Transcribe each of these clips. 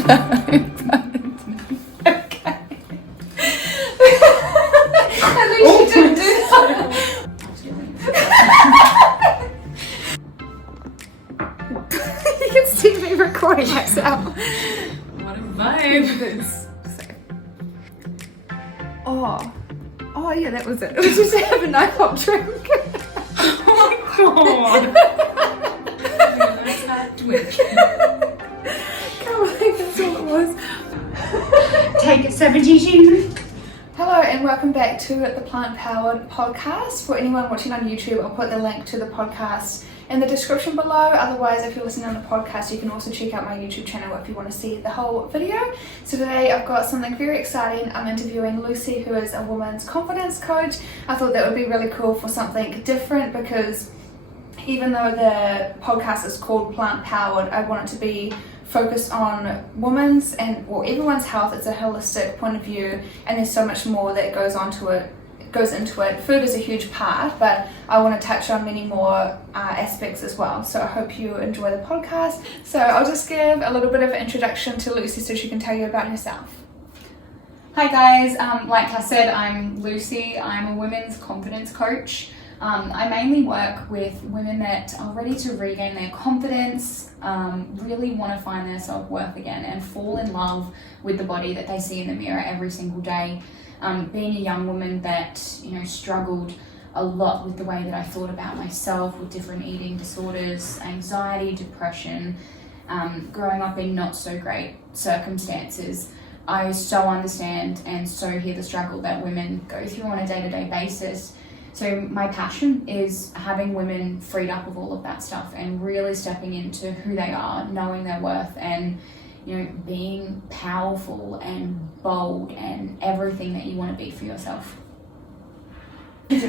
Okay. At least you didn't do that. You can see me recording myself. What a vibe. Oh yeah, that was it. It was just to have a nice hot drink. Oh my god. That's not twitch. Can't believe that's all it was. Take it, 17. Hello and welcome back to the Plant Powered podcast. For anyone watching on YouTube, I'll put the link to the podcast in the description below. Otherwise, if you're listening on the podcast, you can also check out my YouTube channel if you want to see the whole video. So today I've got something very exciting. I'm interviewing Lucy, who is a woman's confidence coach. I thought that would be really cool for something different because even though the podcast is called Plant Powered, I want it to be focused on women's and everyone's health. It's a holistic point of view, and there's so much more that goes into it. Food is a huge part, but I want to touch on many more aspects as well. So I hope you enjoy the podcast. So I'll just give a little bit of an introduction to Lucy so she can tell you about herself. Hi guys, like I said, I'm Lucy. I'm a women's confidence coach. I mainly work with women that are ready to regain their confidence, really want to find their self-worth again and fall in love with the body that they see in the mirror every single day. Being a young woman that, struggled a lot with the way that I thought about myself, with different eating disorders, anxiety, depression, growing up in not so great circumstances, I so understand and so hear the struggle that women go through on a day-to-day basis. So my passion is having women freed up of all of that stuff and really stepping into who they are, knowing their worth, and being powerful and bold and everything that you want to be for yourself.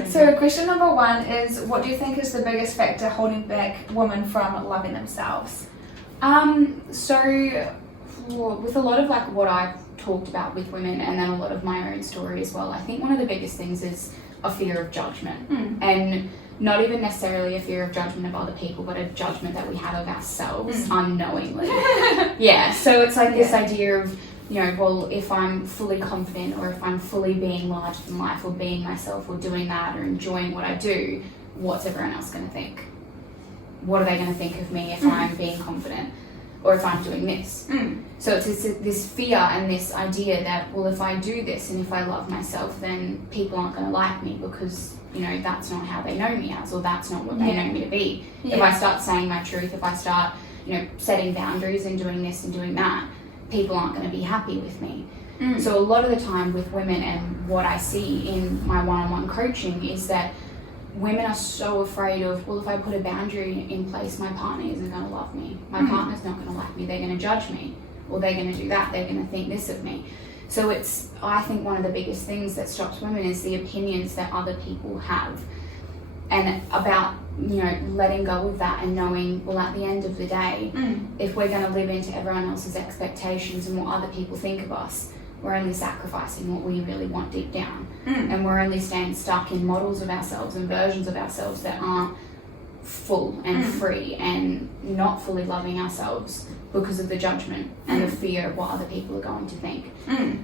So question number one is, what do you think is the biggest factor holding back women from loving themselves? So with a lot of what I've talked about with women and then a lot of my own story as well, I think one of the biggest things is a fear of judgment. And not even necessarily a fear of judgment of other people, but a judgment that we have of ourselves unknowingly. Yeah, so it's this idea of, well, if I'm fully confident or if I'm fully being larger than life or being myself or doing that or enjoying what I do, what's everyone else going to think? What are they going to think of me if I'm being confident or if I'm doing this? So it's this fear and this idea that, well, if I do this and if I love myself, then people aren't going to like me because that's not how they know me as, or that's not what they know me to be. If I start saying my truth, if I start, setting boundaries and doing this and doing that, people aren't going to be happy with me. So a lot of the time with women, and what I see in my one-on-one coaching, is that women are so afraid of, well, if I put a boundary in place, my partner isn't going to love me. My partner's not going to like me. They're going to judge me, or they're going to do that. They're going to think this of me. So I think one of the biggest things that stops women is the opinions that other people have, and about, letting go of that and knowing, well, at the end of the day, if we're going to live into everyone else's expectations and what other people think of us, we're only sacrificing what we really want deep down. And we're only staying stuck in models of ourselves and versions of ourselves that aren't full and free, and not fully loving ourselves because of the judgment and the fear of what other people are going to think.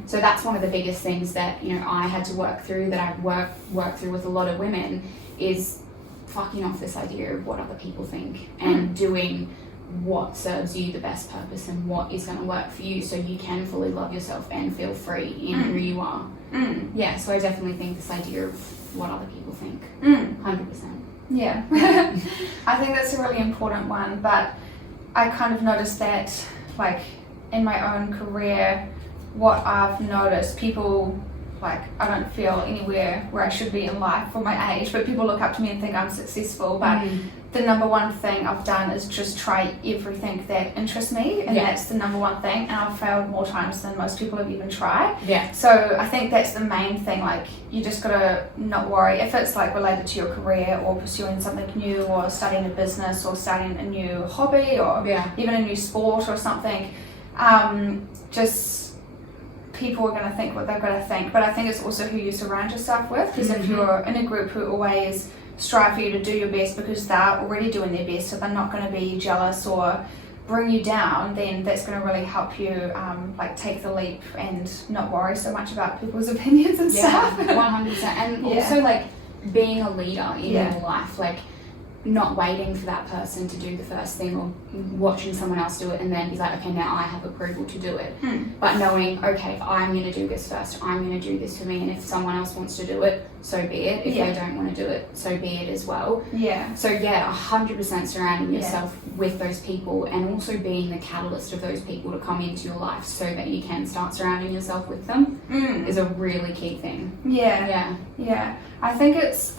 So that's one of the biggest things that I had to work through, that I've worked through with a lot of women, is fucking off this idea of what other people think and doing what serves you the best purpose and what is going to work for you, so you can fully love yourself and feel free in who you are. Yeah, so I definitely think this idea of what other people think, 100%. Yeah. I think that's a really important one, but I kind of noticed that, in my own career, what I've noticed, people, I don't feel anywhere where I should be in life for my age, but people look up to me and think I'm successful. But the number one thing I've done is just try everything that interests me, and that's the number one thing, and I've failed more times than most people have even tried. So I think that's the main thing. You just gotta not worry if it's related to your career or pursuing something new or studying a business or starting a new hobby or even a new sport or something. Just people are going to think what they're going to think, but I think it's also who you surround yourself with, because if you're in a group who always strive for you to do your best because they're already doing their best, so they're not going to be jealous or bring you down, then that's going to really help you like take the leap and not worry so much about people's opinions and stuff. 100%. And also like being a leader in your life, like not waiting for that person to do the first thing or watching someone else do it and then be like, okay, now I have approval to do it. But knowing, okay, if I'm going to do this first, I'm going to do this for me, and if someone else wants to do it, so be it. If they don't want to do it, so be it as well. So 100% surrounding yourself with those people, and also being the catalyst of those people to come into your life so that you can start surrounding yourself with them is a really key thing. I think it's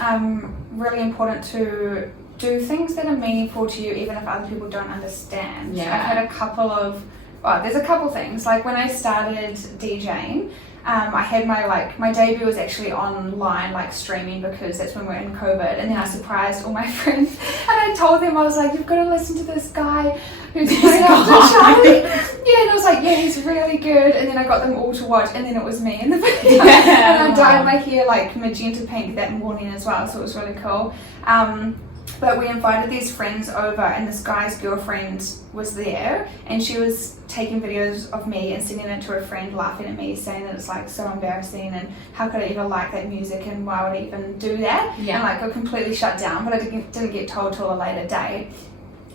really important to do things that are meaningful to you even if other people don't understand. I've had a couple of, there's a couple things. Like when I started DJing, I had my debut was actually online, like streaming, because that's when we're in COVID, and then I surprised all my friends and I told them, I was like, you've got to listen to this guy who's playing after Charlie. And I was like, he's really good, and then I got them all to watch, and then it was me in the video. And I dyed my hair like magenta pink that morning as well, so it was really cool. But we invited these friends over, and this guy's girlfriend was there, and she was taking videos of me and sending it to her friend, laughing at me, saying that it's like so embarrassing and how could I ever like that music and why would I even do that? And like I completely shut down, but I didn't get told till a later date.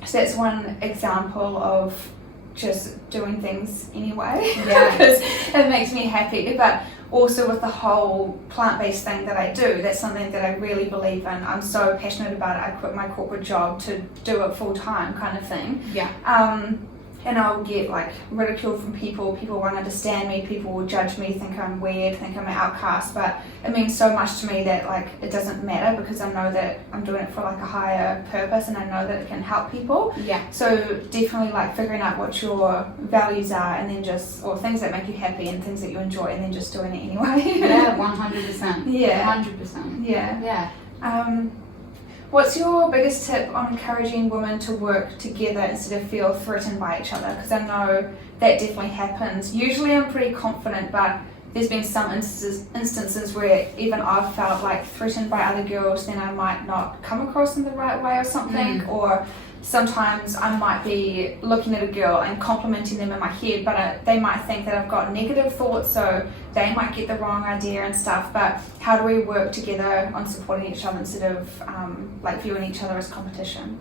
So that's one example of just doing things anyway because it makes me happy. But also with the whole plant-based thing that I do, that's something that I really believe in. I'm so passionate about it. I quit my corporate job to do it full-time kind of thing. And I'll get like ridicule from people. People won't understand me. People will judge me, think I'm weird, think I'm an outcast. But it means so much to me that like it doesn't matter, because I know that I'm doing it for like a higher purpose, and I know that it can help people. So definitely like figuring out what your values are, and then or things that make you happy and things that you enjoy, and then just doing it anyway. 100%. 100%. What's your biggest tip on encouraging women to work together instead of feel threatened by each other? Because I know that definitely happens. Usually I'm pretty confident, but there's been some instances where even I've felt like threatened by other girls, then I might not come across in the right way or something, or sometimes I might be looking at a girl and complimenting them in my head, but they might think that I've got negative thoughts, so they might get the wrong idea and stuff. But how do we work together on supporting each other instead of like viewing each other as competition?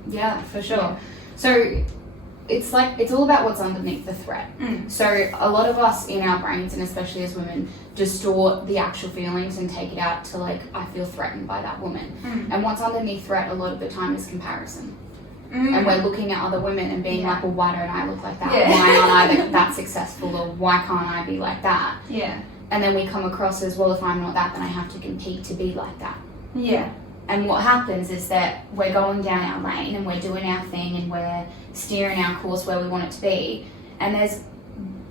For sure. So it's all about what's underneath the threat. So a lot of us in our brains, and especially as women, distort the actual feelings and take it out to like, I feel threatened by that woman. And what's underneath threat a lot of the time is comparison. And we're looking at other women and being like, well, why don't I look like that? Why aren't I that successful? Or why can't I be like that? And then we come across as, well, if I'm not that, then I have to compete to be like that. And what happens is that we're going down our lane and we're doing our thing and we're steering our course where we want it to be. And there's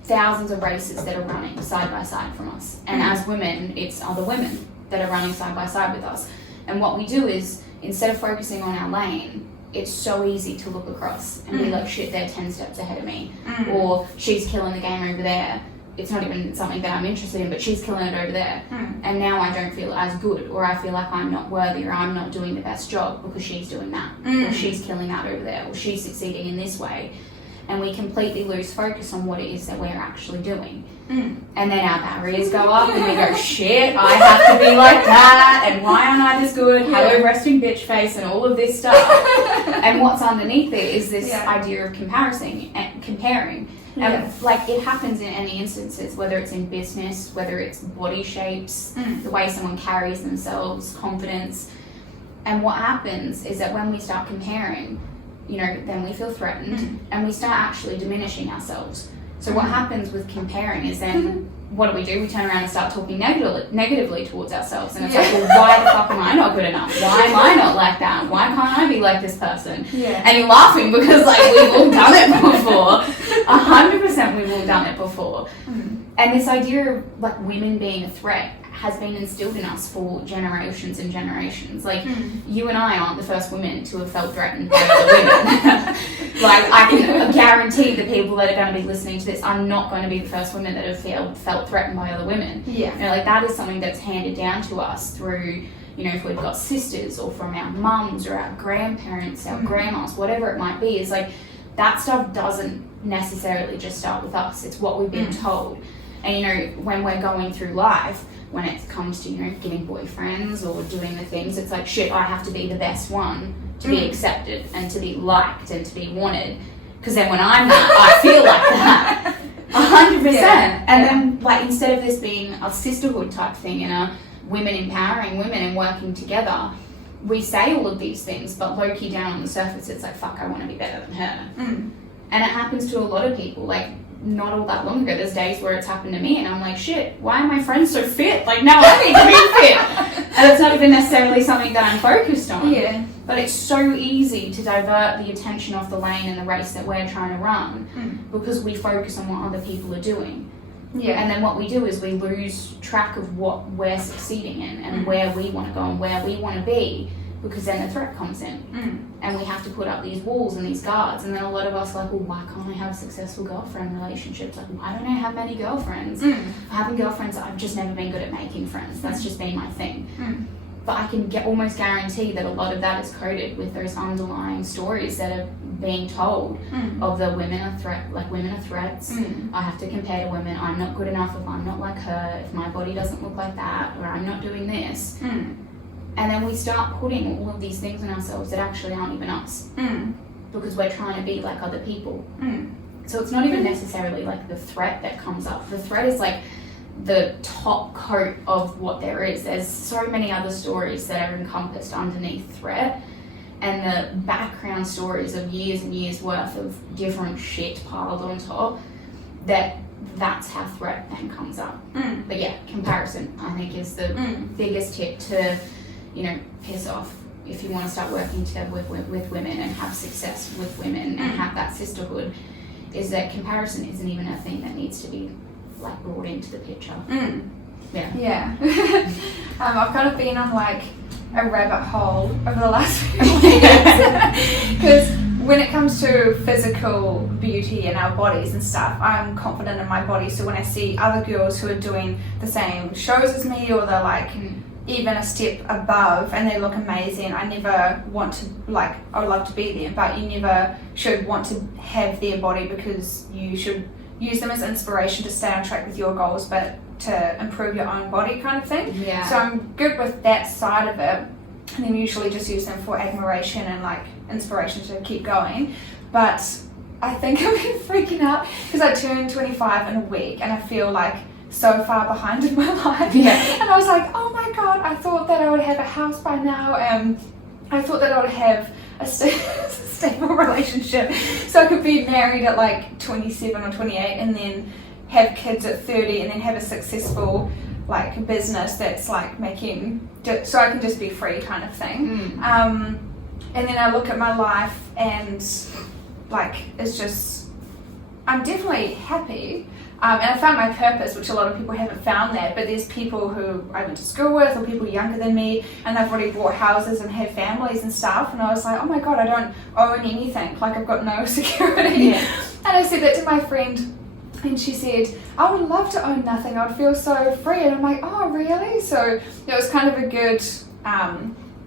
thousands of races that are running side by side from us. And as women, it's other women that are running side by side with us. And what we do is, instead of focusing on our lane, it's so easy to look across and be like, shit, they're 10 steps ahead of me. Or she's killing the game over there. It's not even something that I'm interested in, but she's killing it over there. And now I don't feel as good, or I feel like I'm not worthy, or I'm not doing the best job because she's doing that. Or she's killing that over there, or she's succeeding in this way. And we completely lose focus on what it is that we're actually doing. And then our barriers go up and we go, shit, I have to be like that, and why aren't I this good? Hello, resting bitch face, and all of this stuff. And what's underneath it is this idea of comparing. And like, it happens in any instances, whether it's in business, whether it's body shapes, the way someone carries themselves, confidence. And what happens is that when we start comparing, then we feel threatened and we start actually diminishing ourselves. So what happens with comparing is then, what do? We turn around and start talking negatively towards ourselves. And it's like, well, why the fuck am I not good enough? Why am I not like that? Why can't I be like this person? And you're laughing because like, we've all done it before. 100% we've all done it before. And this idea of like women being a threat has been instilled in us for generations and generations. Like, you and I aren't the first women to have felt threatened by other women. Like, I can guarantee the people that are going to be listening to this are not going to be the first women that have felt threatened by other women. Like, that is something that's handed down to us through, if we've got sisters, or from our mums or our grandparents, our grandmas, whatever it might be. Is like, that stuff doesn't necessarily just start with us. It's what we've been told. And, you know, when we're going through life, when it comes to, you know, getting boyfriends or doing the things, it's like, shit, I have to be the best one to be accepted and to be liked and to be wanted. Because then when I'm that, I feel like that. 100%. Yeah. And then, like, instead of this being a sisterhood type thing and a women empowering women and working together, we say all of these things, but low-key down on the surface, it's like, fuck, I want to be better than her. And it happens to a lot of people. Like, not all that long ago, there's days where it's happened to me and I'm like, shit, why are my friends so fit? Like, now I need to be fit. And it's not even necessarily something that I'm focused on. Yeah. But it's so easy to divert the attention off the lane and the race that we're trying to run because we focus on what other people are doing. Yeah. And then what we do is we lose track of what we're succeeding in and where we want to go and where we want to be, because then the threat comes in. And we have to put up these walls and these guards. And then a lot of us are like, well, why can't I have a successful girlfriend relationship? Like, why don't I have many girlfriends? Having girlfriends, I've just never been good at making friends. That's just been my thing. But I can almost guarantee that a lot of that is coded with those underlying stories that are being told of the women are threats. I have to compare to women. I'm not good enough if I'm not like her, if my body doesn't look like that, or I'm not doing this. And then we start putting all of these things on ourselves that actually aren't even us. Because we're trying to be like other people. So it's not even necessarily like the threat that comes up. The threat is like the top coat of what there is. There's so many other stories that are encompassed underneath threat, and the background stories of years and years worth of different shit piled on top, that's how threat then comes up. But yeah, comparison, I think, is the biggest tip to, you know, piss off if you want to start working together with women and have success with women and have that sisterhood, is that comparison isn't even a thing that needs to be like brought into the picture. Yeah. I've kind of been on like a rabbit hole over the last few years because when it comes to physical beauty and our bodies and stuff, I'm confident in my body. So when I see other girls who are doing the same shows as me, or they're like even a step above and they look amazing, I never want to, like, I would love to be there, but you never should want to have their body, because you should use them as inspiration to stay on track with your goals, but to improve your own body kind of thing. Yeah. So I'm good with that side of it, and then usually just use them for admiration and like inspiration to keep going. But I think I've been freaking out because I turned 25 in a week and I feel like so far behind in my life. And I was like, oh my god, I thought that I would have a house by now, and I thought that I would have a stable relationship so I could be married at like 27 or 28 and then have kids at 30 and then have a successful like business that's like making, so I can just be free kind of thing. And then I look at my life and like it's just, I'm definitely happy. And I found my purpose, which a lot of people haven't found that, but there's people who I went to school with or people younger than me and they've already bought houses and have families and stuff, and I was like, oh my god, I don't own anything, like I've got no security. And I said that to my friend and she said, I would love to own nothing, I would feel so free. And I'm like, oh really? So it was kind of a good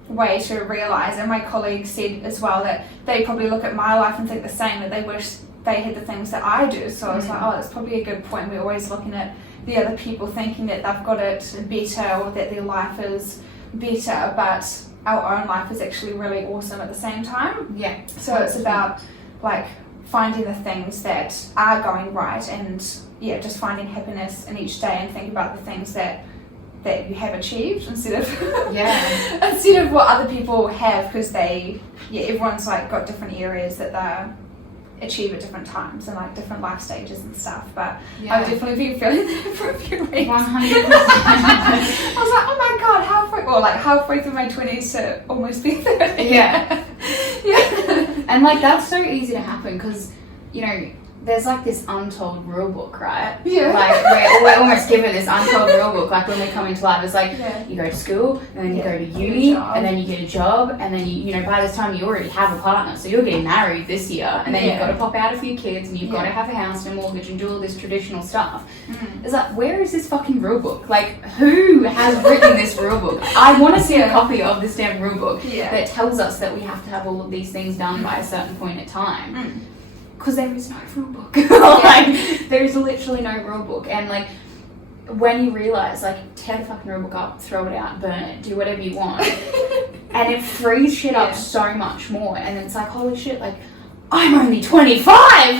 way to realise. And my colleagues said as well that they probably look at my life and think the same, that they wish they had the things that I do. So I was like, oh, that's probably a good point. We're always looking at the other people thinking that they've got it better or that their life is better, but our own life is actually really awesome at the same time. So it's about like finding the things that are going right and just finding happiness in each day and think about the things that you have achieved instead of instead of what other people have, because everyone's like got different areas that they achieve at different times and like different life stages and stuff. But I've definitely been feeling that for a few weeks. 100%. I was like, oh my god, halfway through my 20s to almost be 30. And like that's so easy to happen because, you know, there's like this untold rule book, right? Like we're almost given this untold rule book. Like when we come into life, it's like you go to school and then you go to uni and then you get a job and then you know by this time you already have a partner, so you're getting married this year and then you've got to pop out a few kids and you've got to have a house and a mortgage and do all this traditional stuff. It's like, where is this fucking rule book? Like, who has written this rule book? I want to see a copy of this damn rule book that tells us that we have to have all of these things done by a certain point in time. because there is no rule book. Like, there is literally no rule book. And like, when you realise, like, tear the fucking rule book up, throw it out, burn it, do whatever you want. And it frees shit up so much more. And it's like, holy shit, like, I'm only 25!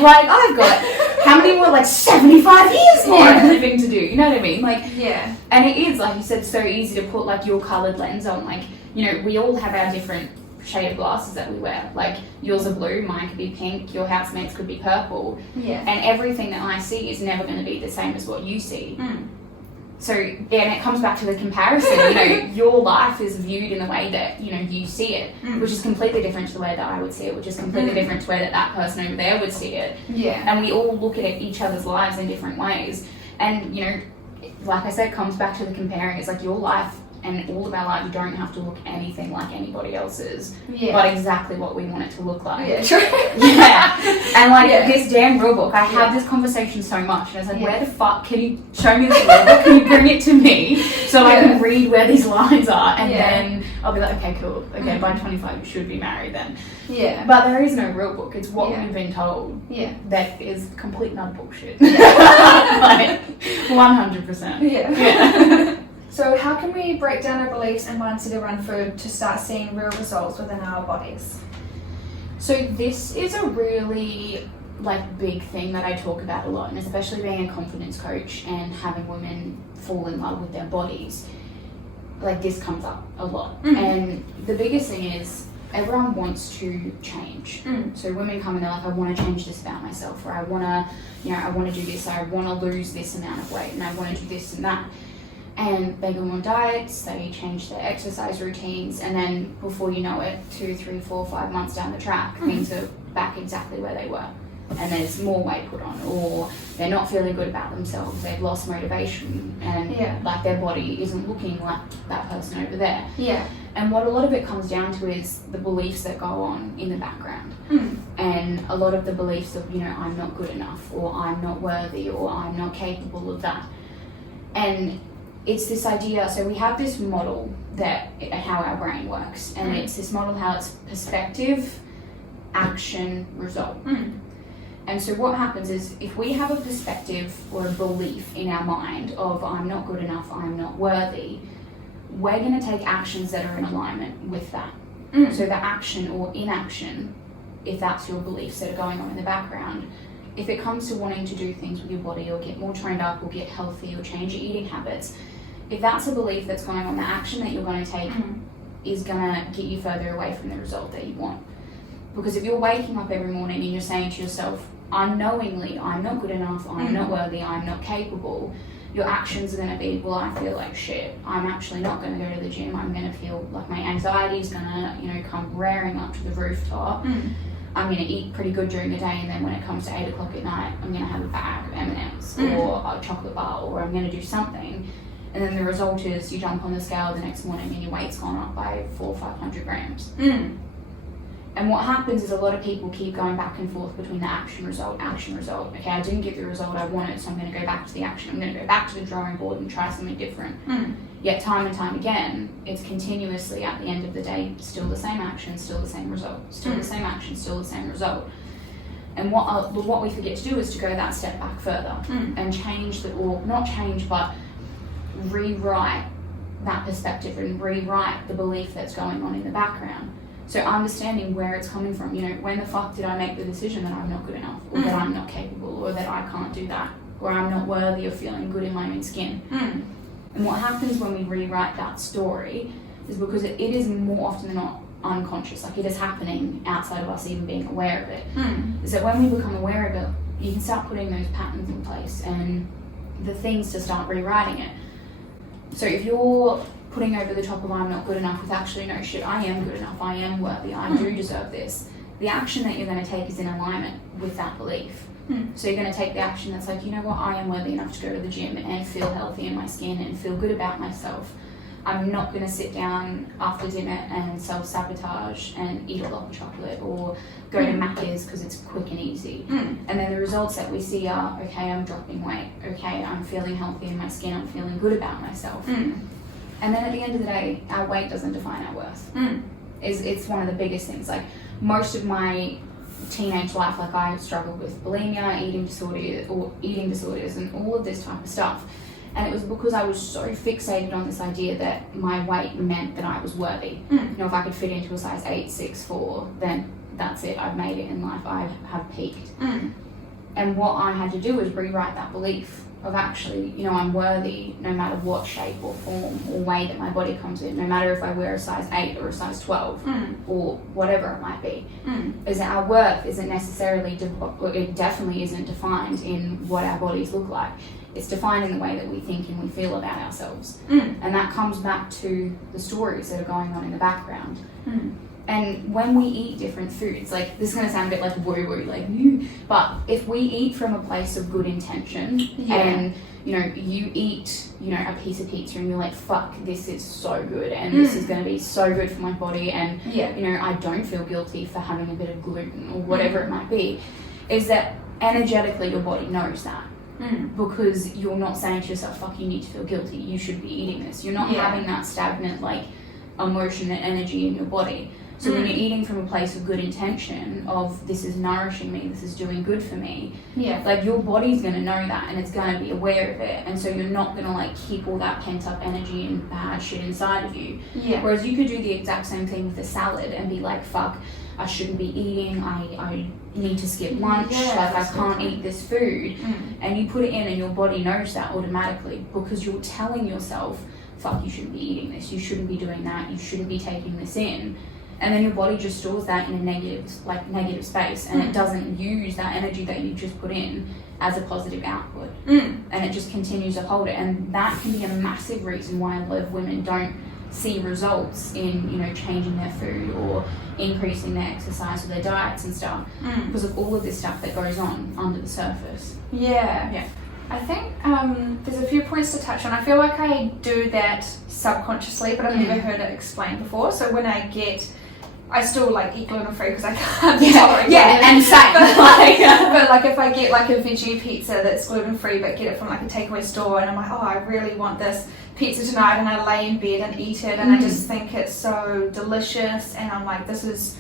Like, I've got how many more, like, 75 years more of living to do, you know what I mean? Like, yeah. And it is, like you said, so easy to put, like, your coloured lens on. Like, you know, we all have our different shade of glasses that we wear. Like, yours are blue, mine could be pink, your housemates could be purple. Yeah. And everything that I see is never going to be the same as what you see. So, and it comes back to the comparison. You know, your life is viewed in the way that, you know, you see it, which is completely different to the way that I would see it, which is completely different to the way that that person over there would see it. Yeah. And we all look at each other's lives in different ways. And, you know, like I said, it comes back to the comparing. It's like your life and all of our life, you don't have to look anything like anybody else's, but exactly what we want it to look like. Yeah, true. And like this damn rule book, I have this conversation so much, and I was like, where the fuck, can you show me this rule book? Can you bring it to me so I can read where these lines are, and then I'll be like, okay, cool. Okay, by 25 you should be married then. Yeah. But there is no rule book. It's what we've been told. Yeah. That is complete and utter bullshit. Like 100%. Yeah. So how can we break down our beliefs and mindset around food to start seeing real results within our bodies? So this is a really like big thing that I talk about a lot, and especially being a confidence coach and having women fall in love with their bodies, like this comes up a lot. And the biggest thing is everyone wants to change. So women come and they're like, I want to change this about myself, or I want to, you know, I want to do this, I want to lose this amount of weight, and I want to do this and that. And they go on diets, they change their exercise routines, and then before you know it, 2, 3, 4, 5 months down the track, things are back exactly where they were. And there's more weight put on, or they're not feeling good about themselves, they've lost motivation, and like their body isn't looking like that person over there. Yeah. And what a lot of it comes down to is the beliefs that go on in the background. And a lot of the beliefs of, you know, I'm not good enough, or I'm not worthy, or I'm not capable of that. And it's this idea, so we have this model that how our brain works, and it's this model how it's perspective, action, result. And so what happens is if we have a perspective or a belief in our mind of I'm not good enough, I'm not worthy, we're going to take actions that are in alignment with that. So the action or inaction, if that's your beliefs that are going on in the background, if it comes to wanting to do things with your body or get more trained up or get healthy or change your eating habits, if that's a belief that's going on, the action that you're going to take is going to get you further away from the result that you want. Because if you're waking up every morning and you're saying to yourself, unknowingly, I'm not good enough, I'm not worthy, I'm not capable, your actions are going to be, well, I feel like shit, I'm actually not going to go to the gym, I'm going to feel like my anxiety is going to, you know, come rearing up to the rooftop. I'm going to eat pretty good during the day, and then when it comes to 8 o'clock at night, I'm going to have a bag of M&Ms or a chocolate bar, or I'm going to do something. And then the result is you jump on the scale the next morning and your weight's gone up by 400 or 500 grams. And what happens is a lot of people keep going back and forth between the action result. Okay, I didn't get the result I wanted, so I'm going to go back to the action. I'm going to go back to the drawing board and try something different. Yet time and time again, it's continuously at the end of the day, still the same action, still the same result, still the same action, still the same result. And what we forget to do is to go that step back further and change or not change, but rewrite that perspective and rewrite the belief that's going on in the background. So understanding where it's coming from, you know, when the fuck did I make the decision that I'm not good enough, or that I'm not capable, or that I can't do that, or I'm not worthy of feeling good in my own skin. And what happens when we rewrite that story is because it is more often than not unconscious, like it is happening outside of us even being aware of it. So when we become aware of it, you can start putting those patterns in place and the things to start rewriting it. So if you're putting over the top of I'm not good enough with actually no shit, I am good enough, I am worthy, I do deserve this, the action that you're going to take is in alignment with that belief. So you're going to take the action that's like, you know what, I am worthy enough to go to the gym and feel healthy in my skin and feel good about myself. I'm not going to sit down after dinner and self-sabotage and eat a lot of chocolate or go to Macca's because it's quick and easy. And then the results that we see are, okay, I'm dropping weight, okay, I'm feeling healthy in my skin, I'm feeling good about myself. And then at the end of the day, our weight doesn't define our worth. It's one of the biggest things. Like most of my teenage life, like I struggled with bulimia, eating disorders and all of this type of stuff. And it was because I was so fixated on this idea that my weight meant that I was worthy. You know, if I could fit into a size 8, 6, 4, then that's it. I've made it in life. I have peaked. And what I had to do was rewrite that belief of actually, you know, I'm worthy no matter what shape or form or way that my body comes in, no matter if I wear a size 8 or a size 12 or whatever it might be. Is that our worth isn't necessarily, it definitely isn't defined in what our bodies look like. It's defined in the way that we think and we feel about ourselves. And that comes back to the stories that are going on in the background. And when we eat different foods, like, this is going to sound a bit like woo-woo, like, but if we eat from a place of good intention and, you know, you eat, you know, a piece of pizza and you're like, fuck, this is so good and this is going to be so good for my body and, you know, I don't feel guilty for having a bit of gluten or whatever it might be, is that energetically your body knows that. Because you're not saying to yourself, fuck, you need to feel guilty, you should be eating this. You're not having that stagnant, like, emotion and energy in your body. So when you're eating from a place of good intention, of this is nourishing me, this is doing good for me, like, your body's going to know that and it's going to be aware of it. And so you're not going to, like, keep all that pent up energy and bad shit inside of you. Whereas you could do the exact same thing with a salad and be like, fuck, I shouldn't be eating, I need to skip lunch, like, I can't eat this food. And you put it in and your body knows that automatically because you're telling yourself, fuck, you shouldn't be eating this, you shouldn't be doing that, you shouldn't be taking this in. And then your body just stores that in a negative space, and it doesn't use that energy that you just put in as a positive output. And it just continues to hold it. And that can be a massive reason why a lot of women don't see results in, you know, changing their food or increasing their exercise or their diets and stuff, because of all of this stuff that goes on under the surface. I think there's a few points to touch on. I feel like I do that subconsciously, but I've never heard it explained before. So when I still, like, eat gluten free because I can't tolerate gluten. And same. But like, if I get, like, a veggie pizza that's gluten free but get it from, like, a takeaway store and I'm like, oh, I really want this pizza tonight, and I lay in bed and eat it and I just think it's so delicious, and I'm like, this is,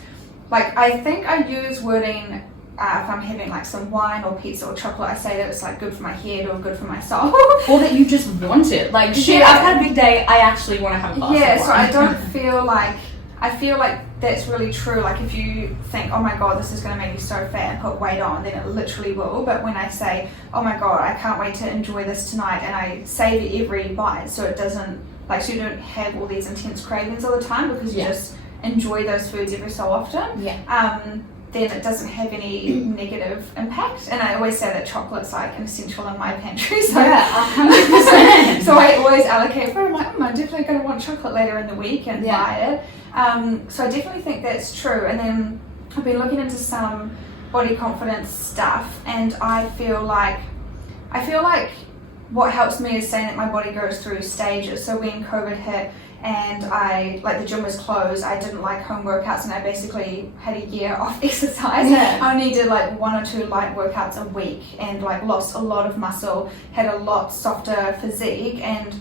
like, I think I use wording if I'm having, like, some wine or pizza or chocolate, I say that it's, like, good for my head or good for my soul. Or that you just want it. Like, shit, I've had a big day, I actually want to have a glass of wine. So I don't feel like, I feel like that's really true. Like, if you think, oh my god, this is going to make you so fat and put weight on, then it literally will. But when I say, oh my god, I can't wait to enjoy this tonight, and I savour every bite so it doesn't, like, so you don't have all these intense cravings all the time because you just enjoy those foods every so often, then it doesn't have any negative impact. And I always say that chocolate's, like, an essential in my pantry. So 100%. So I always allocate for it. I'm like, I'm definitely going to want chocolate later in the week and buy it. So I definitely think that's true. And then I've been looking into some body confidence stuff, and I feel like what helps me is saying that my body goes through stages. So when COVID hit and the gym was closed, I didn't like home workouts, and I basically had a year off exercise. I only did, like, 1 or 2 light workouts a week, and, like, lost a lot of muscle, had a lot softer physique, and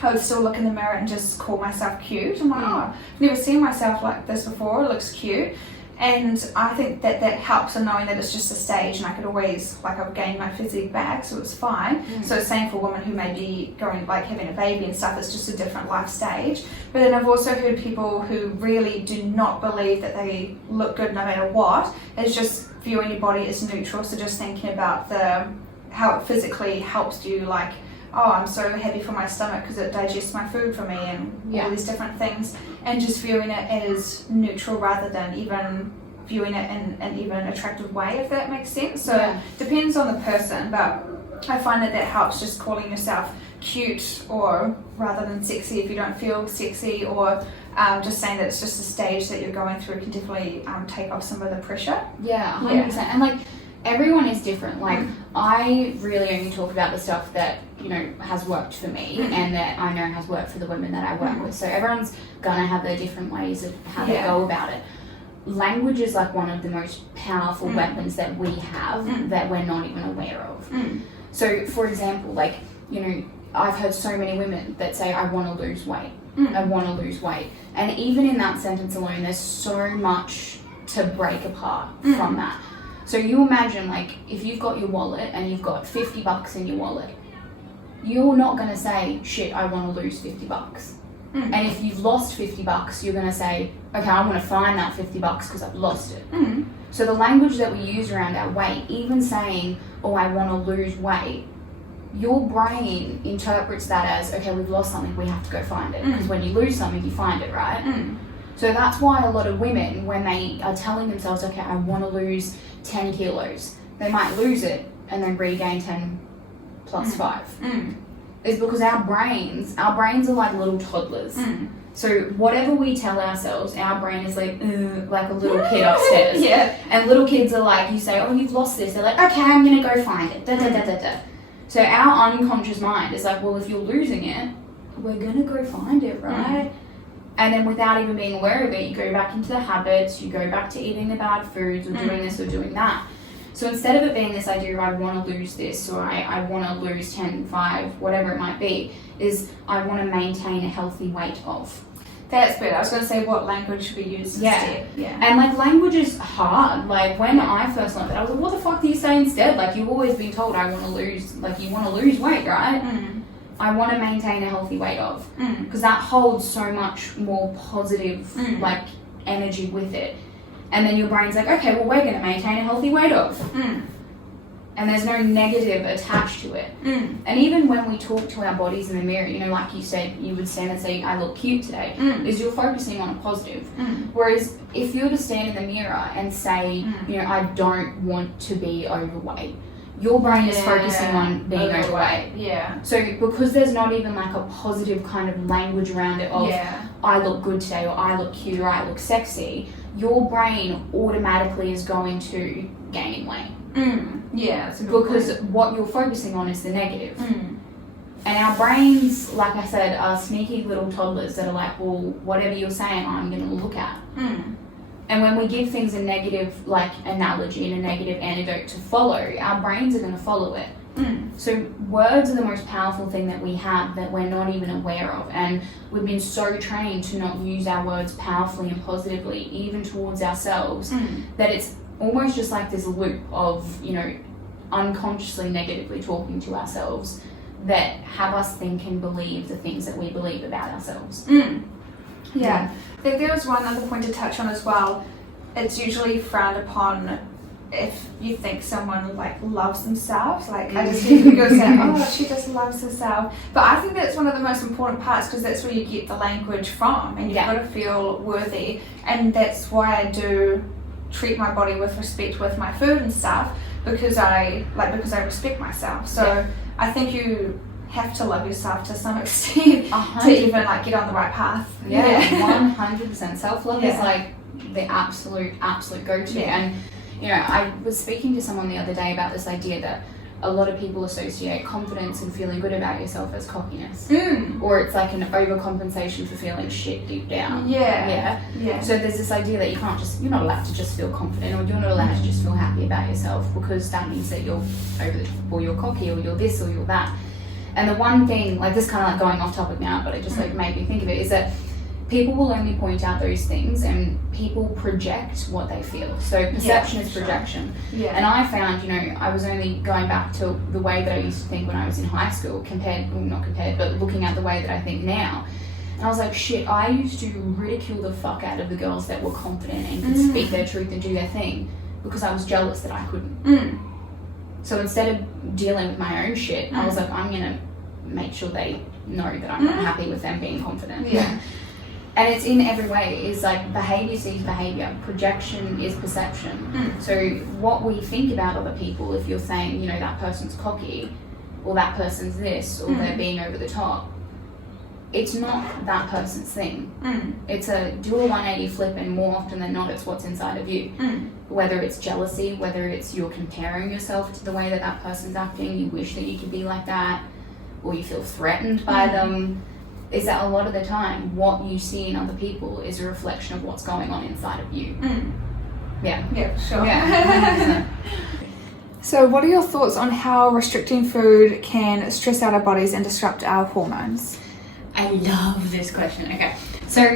I would still look in the mirror and just call myself cute. I'm like, oh, I've never seen myself like this before, it looks cute. And I think that helps in knowing that it's just a stage, and I could always, like, I've gained my physique back, so it's fine. So same for women who may be going, like, having a baby and stuff, it's just a different life stage. But then I've also heard people who really do not believe that they look good no matter what. It's just viewing your body as neutral, so just thinking about how it physically helps you, like, oh, I'm so happy for my stomach because it digests my food for me, and all these different things, and just viewing it as neutral rather than even viewing it in an even attractive way, if that makes sense. So depends on the person, but I find that helps, just calling yourself cute or rather than sexy if you don't feel sexy, or just saying that it's just a stage that you're going through can definitely take off some of the pressure. 100%. And, like, everyone is different. Like, I really only talk about the stuff that, you know, has worked for me and that I know has worked for the women that I work with. So everyone's gonna have their different ways of how they go about it. Language is, like, one of the most powerful weapons that we have that we're not even aware of. So, for example, like, you know, I've heard so many women that say, I want to lose weight. I want to lose weight. And even in that sentence alone, there's so much to break apart from that. So you imagine, like, if you've got your wallet and you've got $50 in your wallet, you're not going to say, shit, I want to lose $50. And if you've lost $50, you're going to say, okay, I want to find that $50 because I've lost it. So the language that we use around our weight, even saying, oh, I want to lose weight, your brain interprets that as, okay, we've lost something, we have to go find it. Because when you lose something, you find it, right? So that's why a lot of women, when they are telling themselves, okay, I want to lose 10 kilos, they might lose it and then regain 10 plus 5. Is because our brains are like little toddlers. So whatever we tell ourselves, our brain is like a little kid upstairs. And little kids are like, you say, oh, you've lost this. They're like, okay, I'm going to go find it. Da, da, da, da, da. So our unconscious mind is like, well, if you're losing it, we're going to go find it, right? And then without even being aware of it, you go back into the habits, you go back to eating the bad foods or doing this or doing that. So instead of it being this idea of I want to lose this or I want to lose 10, 5, whatever it might be, is I want to maintain a healthy weight of. That's better. I was going to say what language should we use instead. And like language is hard. Like when I first learned that, I was like, what the fuck do you say instead? Like you've always been told I want to lose, like you want to lose weight, right? I want to maintain a healthy weight of. Because that holds so much more positive like energy with it. And then your brain's like, okay, well, we're going to maintain a healthy weight of. And there's no negative attached to it. And even when we talk to our bodies in the mirror, you know, like you said, you would stand and say, I look cute today, is you're focusing on a positive. Whereas if you were to stand in the mirror and say, you know, I don't want to be overweight, your brain is focusing on being overweight. So because there's not even like a positive kind of language around it of, I look good today, or I look cute, or I look sexy, your brain automatically is going to gain weight. Because what you're focusing on is the negative. And our brains, like I said, are sneaky little toddlers that are like, well, whatever you're saying, I'm going to look at. And when we give things a negative like analogy and a negative antidote to follow, our brains are going to follow it. So words are the most powerful thing that we have that we're not even aware of, and we've been so trained to not use our words powerfully and positively even towards ourselves that it's almost just like this loop of, you know, unconsciously negatively talking to ourselves that have us think and believe the things that we believe about ourselves. I think there was one other point to touch on as well. It's usually frowned upon if you think someone like loves themselves. Like I just hear people say, oh, she just loves herself. But I think that's one of the most important parts, because that's where you get the language from, and you've got to feel worthy. And that's why I do treat my body with respect with my food and stuff, because I respect myself. So I think you have to love yourself to some extent to even like get on the right path. 100%. Self-love is like the absolute go-to. And you know, I was speaking to someone the other day about this idea that a lot of people associate confidence and feeling good about yourself as cockiness, or it's like an overcompensation for feeling shit deep down. So there's this idea that you're not allowed to just feel confident, or you're not allowed to just feel happy about yourself, because that means that you're or you're cocky, or you're this, or you're that. And the one thing, like this kind of like going off topic now, but it just like made me think of it, is that people will only point out those things, and people project what they feel. So perception is projection. And I found, you know, I was only going back to the way that I used to think when I was in high school, but looking at the way that I think now. And I was like, shit, I used to ridicule the fuck out of the girls that were confident and could speak their truth and do their thing, because I was jealous that I couldn't. So instead of dealing with my own shit, I was like, I'm going to make sure they know that I'm not happy with them being confident. And it's in every way. It's like behavior sees behavior. Projection is perception. So what we think about other people, if you're saying, you know, that person's cocky, or that person's this, or they're being over the top, it's not that person's thing. It's do a 180 flip, and more often than not, it's what's inside of you. Whether it's jealousy, whether it's you're comparing yourself to the way that person's acting, you wish that you could be like that, or you feel threatened by them. Is that a lot of the time what you see in other people is a reflection of what's going on inside of you. Sure. So what are your thoughts on how restricting food can stress out our bodies and disrupt our hormones? I love this question. Okay, so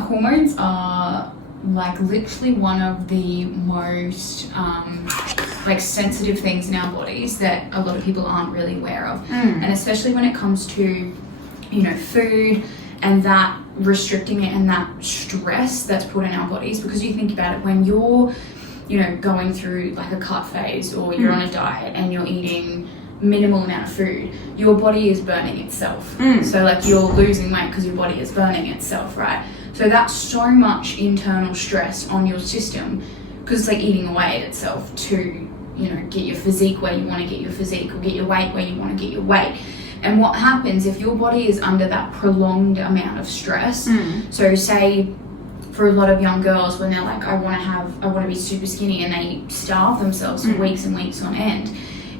hormones are like literally one of the most like sensitive things in our bodies that a lot of people aren't really aware of. And especially when it comes to, you know, food and that restricting it and that stress that's put in our bodies. Because you think about it, when you're, you know, going through like a cut phase, or you're on a diet and you're eating minimal amount of food, your body is burning itself. So like you're losing weight because your body is burning itself, right? So that's so much internal stress on your system, because it's like eating away at itself to, you know, get your physique where you want to get your physique, or get your weight where you want to get your weight. And what happens if your body is under that prolonged amount of stress? So say for a lot of young girls, when they're like, I want to be super skinny, and they starve themselves for weeks and weeks on end,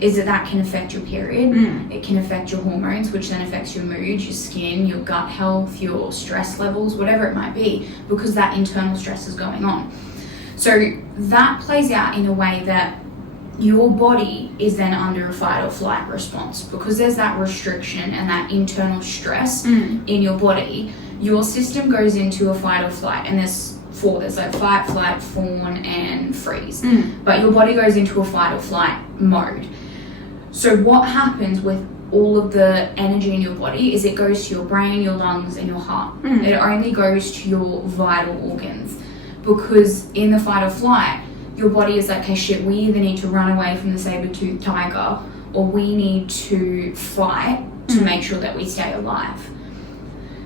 is that can affect your period. It can affect your hormones, which then affects your mood, your skin, your gut health, your stress levels, whatever it might be, because that internal stress is going on. So that plays out in a way that your body is then under a fight or flight response, because there's that restriction and that internal stress in your body. Your system goes into a fight or flight, and there's like fight, flight, fawn, and freeze. But your body goes into a fight or flight mode. So what happens with all of the energy in your body is it goes to your brain, your lungs, and your heart. It only goes to your vital organs, because in the fight or flight, your body is like, hey shit, we either need to run away from the saber-toothed tiger, or we need to fight to make sure that we stay alive.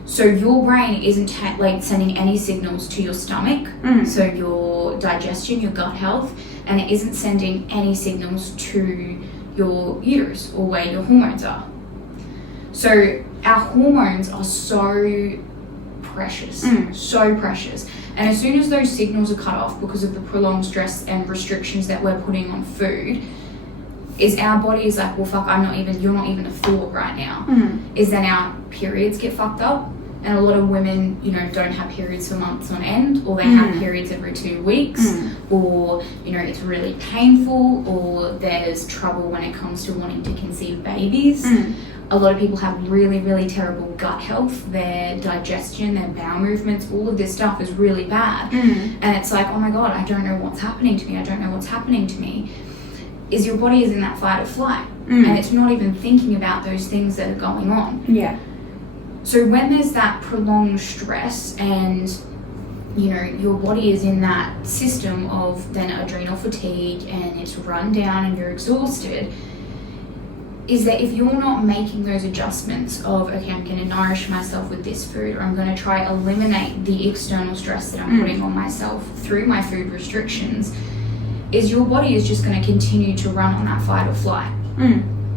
So your brain isn't like sending any signals to your stomach, so your digestion, your gut health, and it isn't sending any signals to your uterus or where your hormones are. So our hormones are so precious, so precious. And as soon as those signals are cut off because of the prolonged stress and restrictions that we're putting on food, is our body is like, well fuck, you're not even a thought right now. Is then our periods get fucked up. And a lot of women, you know, don't have periods for months on end, or they have periods every 2 weeks, or, you know, it's really painful, or there's trouble when it comes to wanting to conceive babies. A lot of people have really, really terrible gut health. Their digestion, their bowel movements, all of this stuff is really bad. And it's like, oh my God, I don't know what's happening to me. I don't know what's happening to me. Is your body is in that fight or flight. And it's not even thinking about those things that are going on. So when there's that prolonged stress and, you know, your body is in that system of then adrenal fatigue and it's run down and you're exhausted, is that if you're not making those adjustments of, okay, I'm going to nourish myself with this food, or I'm going to try eliminate the external stress that I'm putting on myself through my food restrictions, is your body is just going to continue to run on that fight or flight.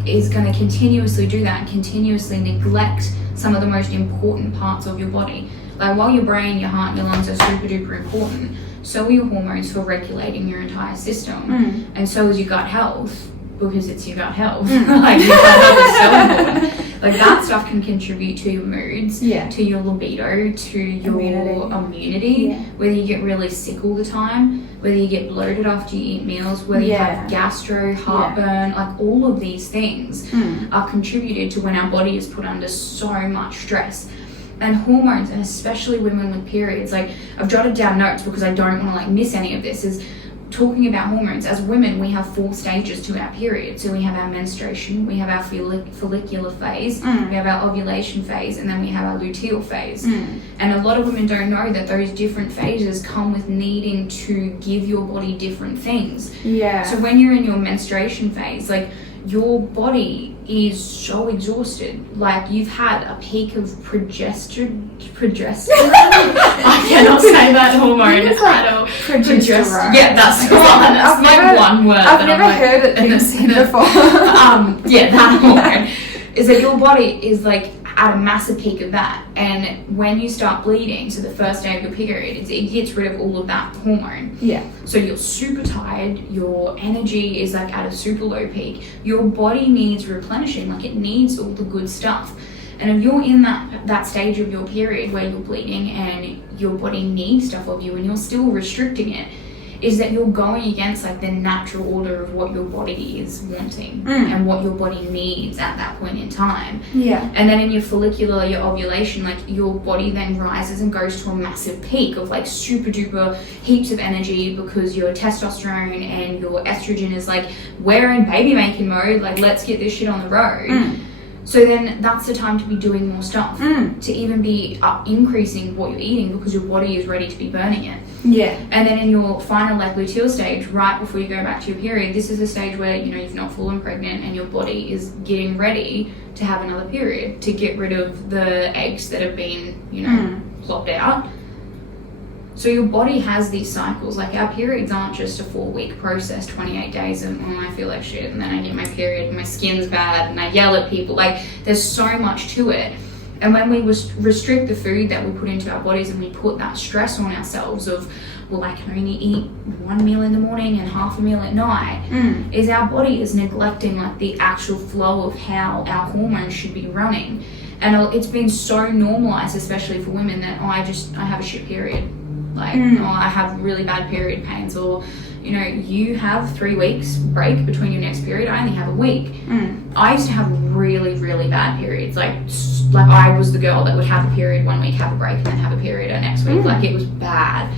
Is going to continuously do that and continuously neglect some of the most important parts of your body. Like, while your brain, your heart, and your lungs are super duper important, so are your hormones for regulating your entire system. And so is your gut health, because it's your gut health. Like, your gut health is so important. Like, that stuff can contribute to your moods, to your libido, to your immunity. Whether you get really sick all the time, whether you get bloated after you eat meals, whether you have gastro, heartburn, like all of these things are contributed to when our body is put under so much stress. And hormones, and especially women with periods, like, I've jotted down notes because I don't want to like miss any of this, is talking about hormones. As women, we have 4 stages to our period. So we have our menstruation, we have our follicular phase, we have our ovulation phase, and then we have our luteal phase. And a lot of women don't know that those different phases come with needing to give your body different things. So when you're in your menstruation phase, like, your body is so exhausted. Like, you've had a peak of progesterone. I cannot say that hormone at all. Progesterone. Yeah, that's the one. That's like one word. I've never heard it being said before. Yeah, that hormone. Is that your body is like at a massive peak of that, and when you start bleeding, so the first day of your period, it gets rid of all of that hormone. So you're super tired, your energy is like at a super low peak, your body needs replenishing, like it needs all the good stuff. And if you're in that stage of your period where you're bleeding and your body needs stuff of you and you're still restricting it, is that you're going against like the natural order of what your body is wanting and what your body needs at that point in time. Yeah. And then in your follicular, your ovulation, like your body then rises and goes to a massive peak of like super duper heaps of energy because your testosterone and your estrogen is like, we're in baby making mode, like let's get this shit on the road. So then that's the time to be doing more stuff, to even be increasing what you're eating because your body is ready to be burning it. Yeah. And then in your final like luteal stage, right before you go back to your period, this is a stage where, you know, you've not fallen pregnant and your body is getting ready to have another period, to get rid of the eggs that have been, you know, plopped out. So your body has these cycles. Like our periods aren't just a 4-week process, 28 days and I feel like shit and then I get my period and my skin's bad and I yell at people. Like there's so much to it. And when we restrict the food that we put into our bodies and we put that stress on ourselves of, well, I can only eat 1 meal in the morning and half a meal at night, is our body is neglecting like the actual flow of how our hormones should be running. And it's been so normalized, especially for women, that I have a shit period. Like, or I have really bad period pains, or, you know, you have 3 weeks break between your next period, I only have a week. I used to have really, really bad periods. Like I was the girl that would have a period 1 week, have a break, and then have a period the next week. Like it was bad.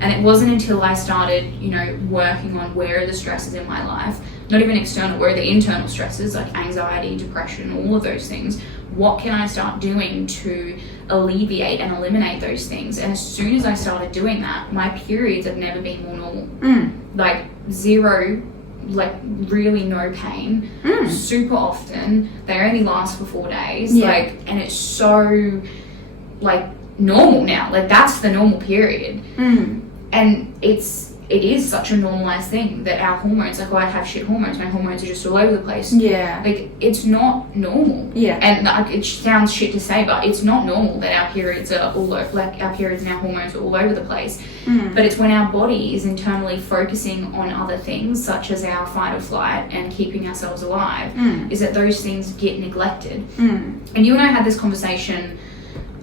And it wasn't until I started, you know, working on where are the stresses in my life, not even external, where are the internal stresses, like anxiety, depression, all of those things. What can I start doing to alleviate and eliminate those things? And as soon as I started doing that, my periods have never been more normal. Like zero, like really no pain, super often. They only last for 4 days. Like, and it's so like normal now. Like that's the normal period. And it is such a normalized thing that our hormones, like, well, I have shit hormones, my hormones are just all over the place. Yeah. Like, it's not normal. Yeah. And like, it sounds shit to say, but it's not normal that our periods are all over, like, our periods and our hormones are all over the place. But it's when our body is internally focusing on other things, such as our fight or flight and keeping ourselves alive, is that those things get neglected. And you and I had this conversation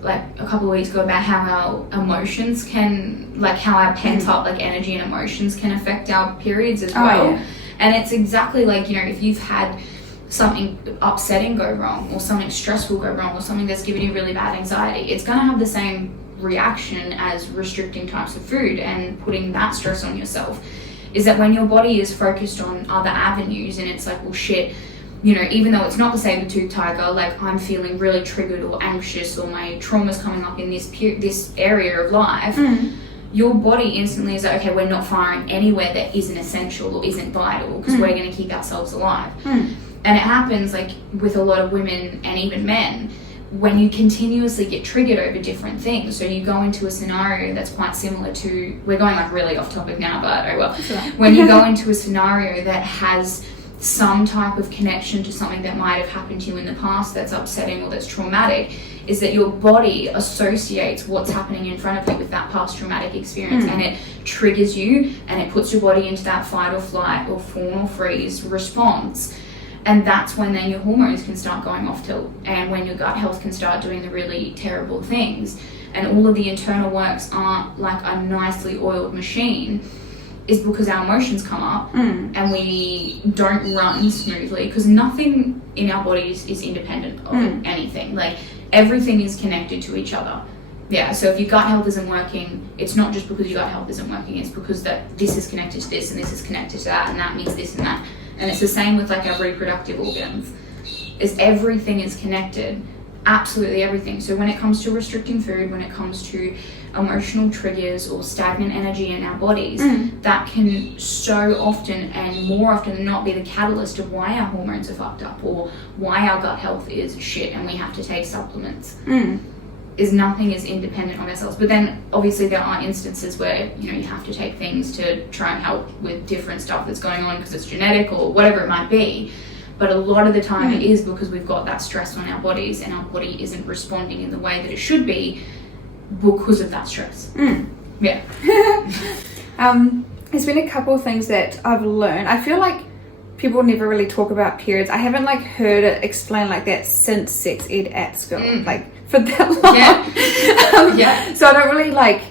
like a couple of weeks ago about how our emotions can, like how our pent up like energy and emotions can affect our periods as well. And it's exactly like, you know, if you've had something upsetting go wrong or something stressful go wrong or something that's given you really bad anxiety, it's going to have the same reaction as restricting types of food and putting that stress on yourself. Is that when your body is focused on other avenues and it's like, well shit, you know, even though it's not the saber-toothed tiger, like I'm feeling really triggered or anxious or my trauma's coming up in this area of life, your body instantly is like, okay, we're not firing anywhere that isn't essential or isn't vital because we're going to keep ourselves alive. And it happens like with a lot of women and even men when you continuously get triggered over different things. So you go into a scenario that's quite similar to, we're going like really off topic now, but oh well. When you go into a scenario that has some type of connection to something that might have happened to you in the past that's upsetting or that's traumatic, is that your body associates what's happening in front of you with that past traumatic experience, and it triggers you and it puts your body into that fight or flight or fawn or freeze response. And that's when then your hormones can start going off tilt, and when your gut health can start doing the really terrible things, and all of the internal works aren't like a nicely oiled machine, is because our emotions come up and we don't run smoothly, because nothing in our bodies is independent of anything. Like everything is connected to each other. Yeah, so if your gut health isn't working, it's not just because your gut health isn't working, it's because that this is connected to this and this is connected to that and that means this and that. And it's the same with like our reproductive organs. Is everything is connected, absolutely everything. So when it comes to restricting food, when it comes to emotional triggers or stagnant energy in our bodies, that can so often and more often than not be the catalyst of why our hormones are fucked up or why our gut health is shit and we have to take supplements. Is nothing is independent of ourselves. But then obviously there are instances where, you know, you have to take things to try and help with different stuff that's going on because it's genetic or whatever it might be. But a lot of the time it is because we've got that stress on our bodies and our body isn't responding in the way that it should be because of that stress. Yeah. There's been a couple of things that I've learned. I feel like people never really talk about periods. I haven't like heard it explained like that since sex ed at school, like for that long. Yeah. So I don't really like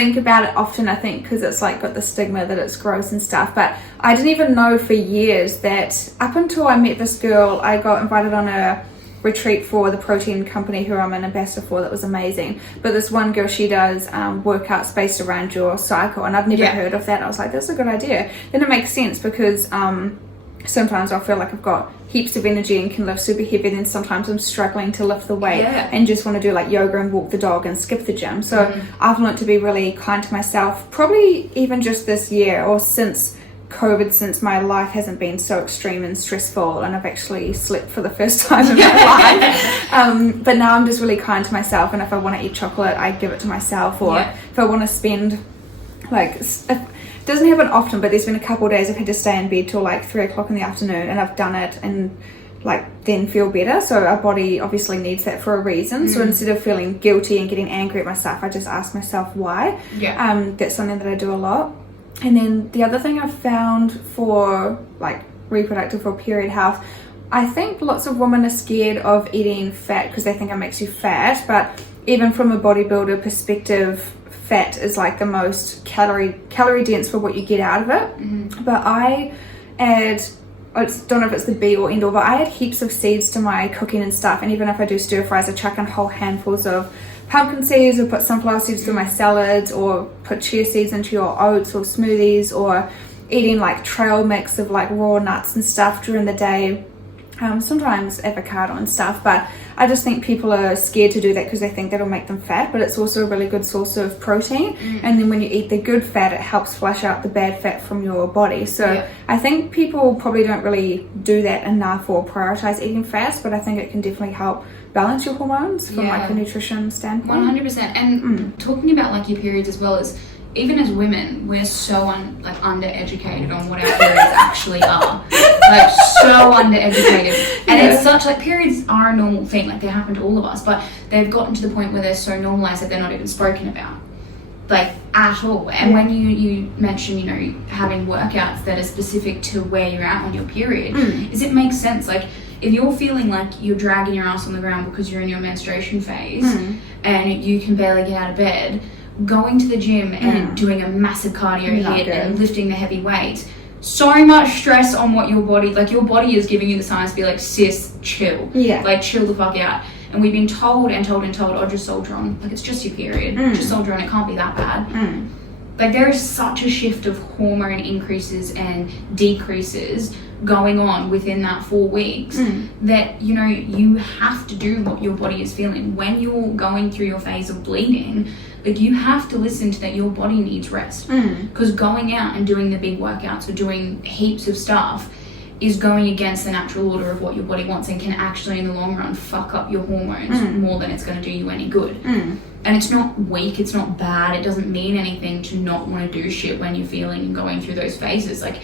think about it often, I think, because it's like got the stigma that it's gross and stuff, but I didn't even know for years that up until I met this girl, I got invited on a retreat for the protein company who I'm an ambassador for. That was amazing. But this one girl, she does workouts based around your cycle, and I've never heard of that. I was like, that's a good idea. Then it makes sense because sometimes I feel like I've got heaps of energy and can lift super heavy, then sometimes I'm struggling to lift the weight and just want to do like yoga and walk the dog and skip the gym. So I've learned to be really kind to myself, probably even just this year or since COVID, since my life hasn't been so extreme and stressful, and I've actually slept for the first time in my life. But now I'm just really kind to myself, and if I want to eat chocolate, I give it to myself, or if I want to spend like... It doesn't happen often, but there's been a couple of days I've had to stay in bed till like 3 o'clock in the afternoon, and I've done it and like then feel better. So our body obviously needs that for a reason. So instead of feeling guilty and getting angry at myself, I just ask myself why. That's something that I do a lot. And then the other thing I've found for like reproductive or period health, I think lots of women are scared of eating fat because they think it makes you fat, but even from a bodybuilder perspective, fat is like the most calorie dense for what you get out of it. But I add, I don't know if it's the be or end all, but I add heaps of seeds to my cooking and stuff. And even if I do stir fries, I chuck in whole handfuls of pumpkin seeds, or put sunflower seeds to my salads, or put chia seeds into your oats or smoothies, or eating like trail mix of like raw nuts and stuff during the day. Sometimes avocado and stuff, but I just think people are scared to do that because they think that'll make them fat, but it's also a really good source of protein. And then when you eat the good fat, it helps flush out the bad fat from your body. So I think people probably don't really do that enough or prioritize eating fast, but I think it can definitely help balance your hormones from like a nutrition standpoint. 100%. And talking about like your periods as well, as even as women, we're so undereducated on what our periods actually are. Like, so undereducated. And it's such, like, periods are a normal thing. Like, they happen to all of us. But they've gotten to the point where they're so normalised that they're not even spoken about. Like, at all. And when you mention, you know, having workouts that are specific to where you're at on your period, is it makes sense. Like, if you're feeling like you're dragging your ass on the ground because you're in your menstruation phase and you can barely get out of bed, going to the gym and doing a massive cardio hit and lifting the heavy weights, so much stress on what your body is giving you the signs to be like, sis, chill. Like, chill the fuck out. And we've been told, oh, just soldier on. Like, it's just your period. Just soldier on, it can't be that bad. Like, there is such a shift of hormone increases and decreases going on within that 4 weeks that, you know, you have to do what your body is feeling. When you're going through your phase of bleeding, like, you have to listen to that your body needs rest. Because going out and doing the big workouts or doing heaps of stuff is going against the natural order of what your body wants and can actually, in the long run, fuck up your hormones more than it's going to do you any good. And it's not weak, it's not bad, it doesn't mean anything to not want to do shit when you're feeling and going through those phases. Like,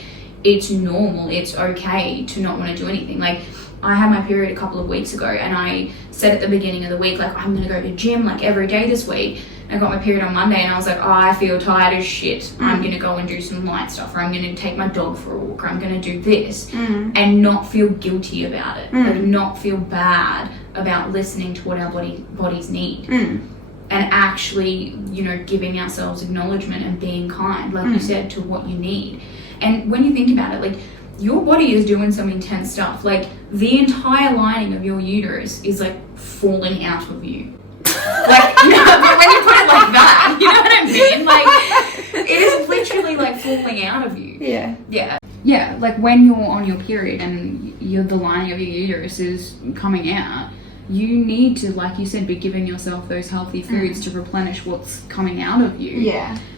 it's normal, it's okay to not want to do anything. Like, I had my period a couple of weeks ago, and I said at the beginning of the week, like, I'm going to go to the gym, like, every day this week. I got my period on Monday, and I was like, oh, I feel tired as shit. I'm going to go and do some light stuff, or I'm going to take my dog for a walk, or I'm going to do this, and not feel guilty about it. Like, not feel bad about listening to what our bodies need. And actually, you know, giving ourselves acknowledgement and being kind, like you said, to what you need. And when you think about it, like, your body is doing some intense stuff. Like, the entire lining of your uterus is, like, falling out of you. Like, you know, when you put it like that, you know what I mean? Like, it is literally, like, falling out of you. Yeah, like, when you're on your period and the lining of your uterus is coming out, you need to, like you said, be giving yourself those healthy foods to replenish what's coming out of you.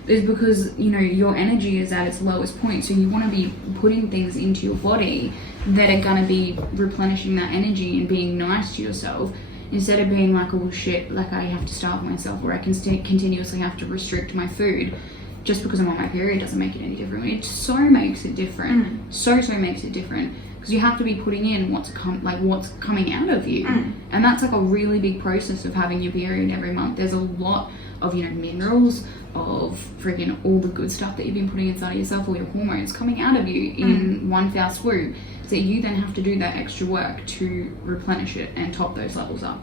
Is because, you know, your energy is at its lowest point, so you want to be putting things into your body that are going to be replenishing that energy and being nice to yourself, instead of being like, oh shit, like, I have to starve myself, or I can continuously have to restrict my food. Just because I'm on my period doesn't make it any different. It so makes it different. So makes it different. Because you have to be putting in what's coming out of you. And that's like a really big process of having your period every month. There's a lot of, you know, minerals, of freaking all the good stuff that you've been putting inside of yourself, all your hormones coming out of you in one foul swoop. So you then have to do that extra work to replenish it and top those levels up.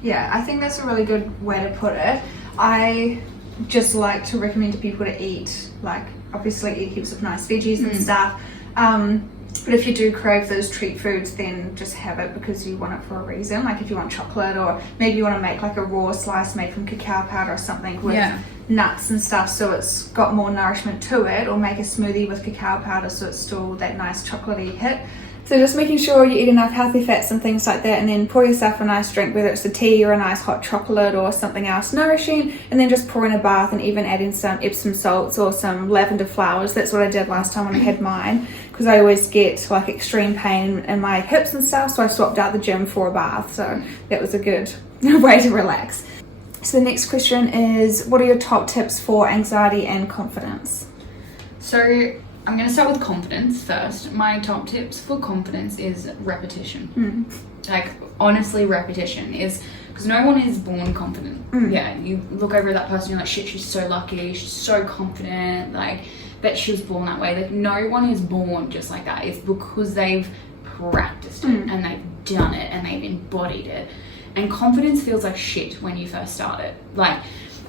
Yeah, I think that's a really good way to put it. I just like to recommend to people to eat, like obviously eat heaps of nice veggies and stuff. But if you do crave those treat foods, then just have it because you want it for a reason. Like if you want chocolate, or maybe you want to make like a raw slice made from cacao powder or something with nuts and stuff, so it's got more nourishment to it, or make a smoothie with cacao powder so it's still that nice chocolatey hit. So just making sure you eat enough healthy fats and things like that, and then pour yourself a nice drink, whether it's a tea or a nice hot chocolate or something else nourishing, and then just pour in a bath and even add in some Epsom salts or some lavender flowers. That's what I did last time when I had mine, because I always get like extreme pain in my hips and stuff, so I swapped out the gym for a bath, so that was a good way to relax. So the next question is, what are your top tips for anxiety and confidence? So I'm going to start with confidence first. My top tips for confidence is repetition. Like, honestly, repetition is, because no one is born confident. Yeah, you look over at that person, you're like, shit, she's so lucky, she's so confident, like, that she was born that way. Like, no one is born just like that. It's because they've practiced it and they've done it and they've embodied it. And confidence feels like shit when you first start it. Like,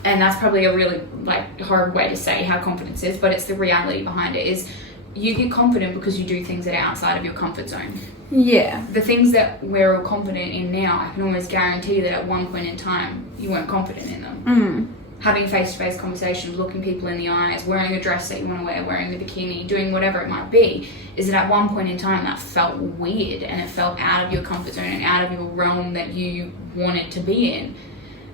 and that's probably a really like hard way to say how confidence is, but it's the reality behind it. Is you get confident because you do things that are outside of your comfort zone. Yeah. The things that we're all confident in now, I can almost guarantee that at one point in time you weren't confident in them. Having face-to-face conversations, looking people in the eyes, wearing a dress that you want to wear, wearing the bikini, doing whatever it might be, is that at one point in time that felt weird and it felt out of your comfort zone and out of your realm that you wanted to be in.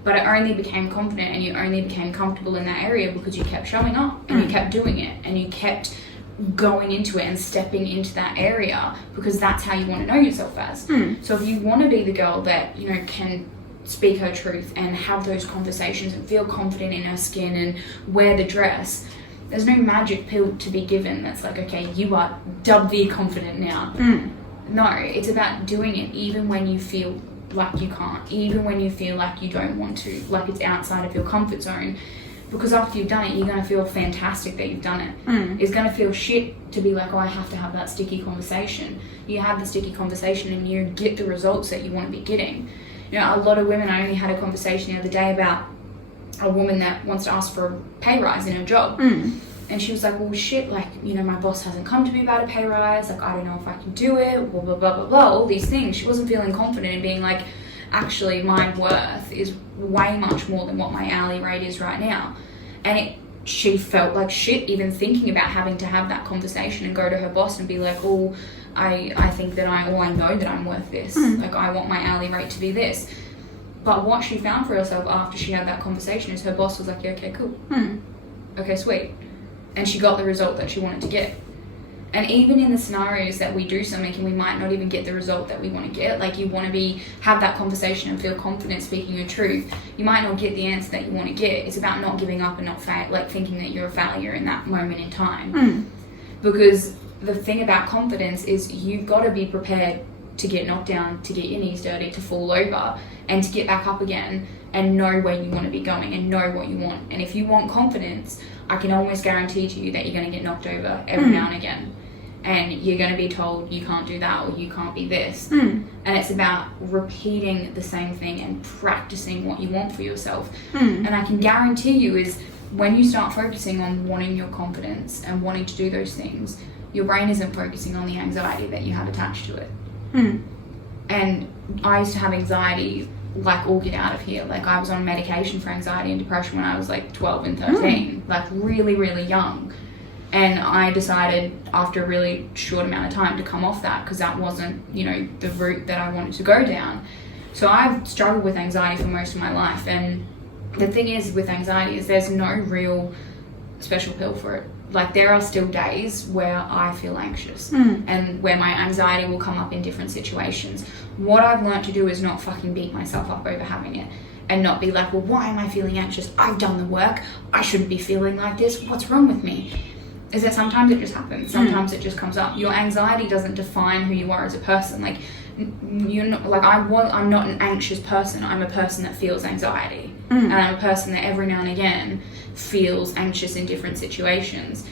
But it only became confident and you only became comfortable in that area because you kept showing up and you kept doing it and you kept going into it and stepping into that area, because that's how you want to know yourself as. So if you want to be the girl that, you know, can speak her truth and have those conversations and feel confident in her skin and wear the dress, there's no magic pill to be given that's like, okay, you are doubly confident now. No, it's about doing it even when you feel like you can't, even when you feel like you don't want to, like it's outside of your comfort zone. Because after you've done it, you're going to feel fantastic that you've done it. It's going to feel shit to be like, oh, I have to have that sticky conversation. You have the sticky conversation and you get the results that you want to be getting. You know, a lot of women, I only had a conversation the other day about a woman that wants to ask for a pay rise in her job. And she was like, well, shit, like, you know, my boss hasn't come to me about a pay rise. Like, I don't know if I can do it, blah, blah, blah, blah, blah, all these things. She wasn't feeling confident in being like, actually, my worth is way much more than what my hourly rate is right now. And she felt like shit even thinking about having to have that conversation and go to her boss and be like, oh, I think that I know that I'm worth this. Like, I want my hourly rate to be this. But what she found for herself after she had that conversation is her boss was like, yeah, okay, cool. Okay, sweet. And she got the result that she wanted to get. And even in the scenarios that we do something and we might not even get the result that we want to get, like you want to have that conversation and feel confident speaking your truth, you might not get the answer that you want to get. It's about not giving up and not thinking that you're a failure in that moment in time. Because the thing about confidence is you've got to be prepared to get knocked down, to get your knees dirty, to fall over, and to get back up again and know where you want to be going and know what you want. And if you want confidence, I can almost guarantee to you that you're going to get knocked over every now and again. And you're going to be told you can't do that or you can't be this. And it's about repeating the same thing and practicing what you want for yourself. And I can guarantee you is when you start focusing on wanting your confidence and wanting to do those things, your brain isn't focusing on the anxiety that you have attached to it. And I used to have anxiety like all get out of here. Like I was on medication for anxiety and depression when I was like 12 and 13, like really, really young. And I decided after a really short amount of time to come off that because that wasn't, you know, the route that I wanted to go down. So I've struggled with anxiety for most of my life. And the thing is with anxiety is there's no real special pill for it. Like there are still days where I feel anxious and where my anxiety will come up in different situations. What I've learned to do is not fucking beat myself up over having it and not be like, well, why am I feeling anxious? I've done the work. I shouldn't be feeling like this. What's wrong with me? Is that sometimes it just happens. Sometimes it just comes up. Your anxiety doesn't define who you are as a person. Like you're not, like I'm not an anxious person. I'm a person that feels anxiety. And I'm a person that every now and again feels anxious in different situations.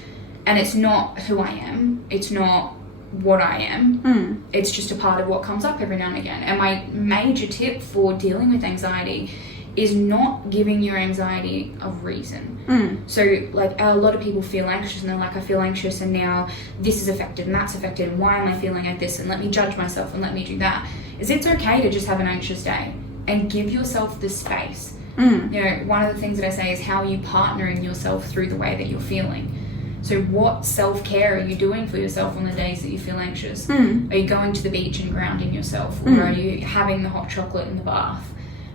And it's not who I am. It's not what I am. It's just a part of what comes up every now and again. And my major tip for dealing with anxiety is not giving your anxiety a reason. So like a lot of people feel anxious and they're like, I feel anxious and now this is affected and that's affected and why am I feeling like this and let me judge myself and let me do that. It's okay to just have an anxious day and give yourself the space. You know, one of the things that I say is, how are you partnering yourself through the way that you're feeling? So what self-care are you doing for yourself on the days that you feel anxious? Are you going to the beach and grounding yourself? Or are you having the hot chocolate in the bath?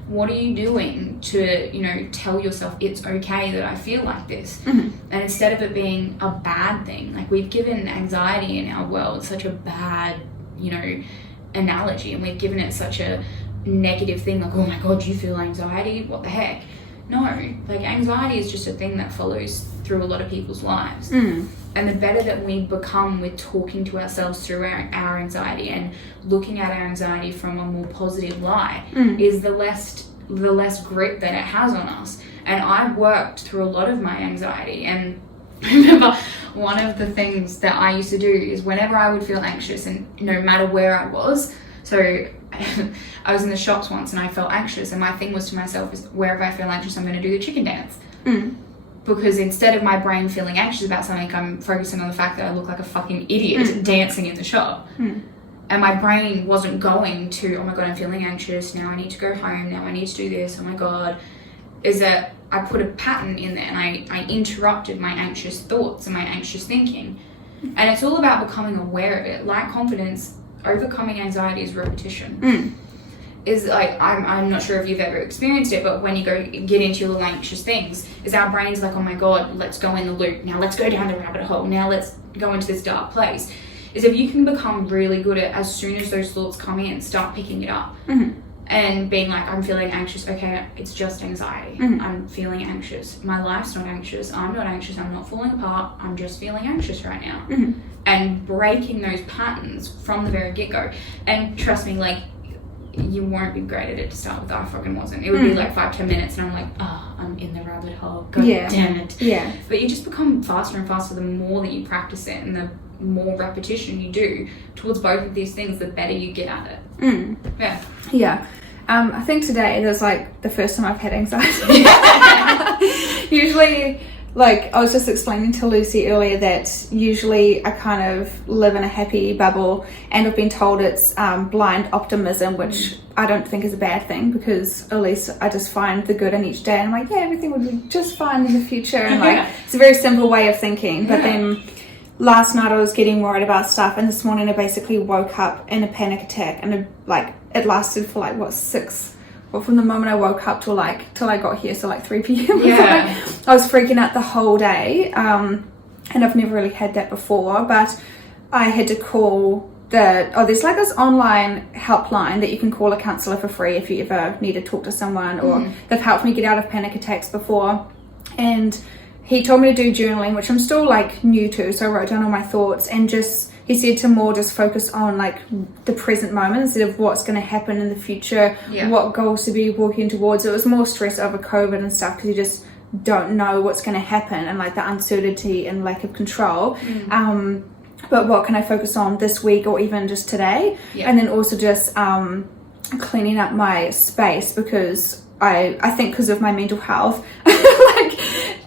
What are you doing to, you know, tell yourself it's okay that I feel like this? And instead of it being a bad thing, like we've given anxiety in our world such a bad, you know, analogy, and we've given it such a negative thing, like, oh my God, you feel anxiety? What the heck? No, like anxiety is just a thing that follows through a lot of people's lives. And the better that we become with talking to ourselves through our anxiety and looking at our anxiety from a more positive light, is the less grip that it has on us. And I've worked through a lot of my anxiety, and I remember one of the things that I used to do is whenever I would feel anxious, and no matter where I was, so I was in the shops once and I felt anxious, and my thing was to myself is, wherever I feel anxious, I'm going to do the chicken dance. Because instead of my brain feeling anxious about something, I'm focusing on the fact that I look like a fucking idiot dancing in the shop. And my brain wasn't going to, oh my God, I'm feeling anxious, now I need to go home, now I need to do this, oh my God. Is that I put a pattern in there and I interrupted my anxious thoughts and my anxious thinking. And it's all about becoming aware of it. Like confidence, overcoming anxiety is repetition. Is like, I'm not sure if you've ever experienced it, but when you go get into your little anxious things, is our brain's like, oh my God, let's go in the loop. Now let's go down the rabbit hole. Now let's go into this dark place. Is if you can become really good at, as soon as those thoughts come in, start picking it up. And being like, I'm feeling anxious. Okay, it's just anxiety. I'm feeling anxious. My life's not anxious. I'm not anxious. I'm not falling apart. I'm just feeling anxious right now. And breaking those patterns from the very get-go. And trust me, like, you won't be great at it to start with. I fucking wasn't. It would be like 5-10 minutes and I'm like, oh, I'm in the rabbit hole. God damn it. But you just become faster and faster the more that you practice it, and the more repetition you do towards both of these things, the better you get at it. I think today was like the first time I've had anxiety. Usually, like I was just explaining to Lucy earlier that usually I kind of live in a happy bubble, and I've been told it's blind optimism, which I don't think is a bad thing, because at least I just find the good in each day, and I'm like, yeah, everything will be just fine in the future, and like it's a very simple way of thinking. But then last night I was getting worried about stuff, and this morning I basically woke up in a panic attack, and it lasted for like from the moment I woke up till I got here, so like 3 p.m. I was freaking out the whole day, and I've never really had that before. But I had to call there's like this online helpline that you can call a counsellor for free if you ever need to talk to someone, or they've helped me get out of panic attacks before. And he told me to do journaling, which I'm still like new to, so I wrote down all my thoughts, and he said to more just focus on like the present moment instead of what's going to happen in the future, what goals to be working towards. It was more stress over COVID and stuff, because you just don't know what's going to happen, and like the uncertainty and lack of control. But what can I focus on this week or even just today? And then also just cleaning up my space, because I think because of my mental health, like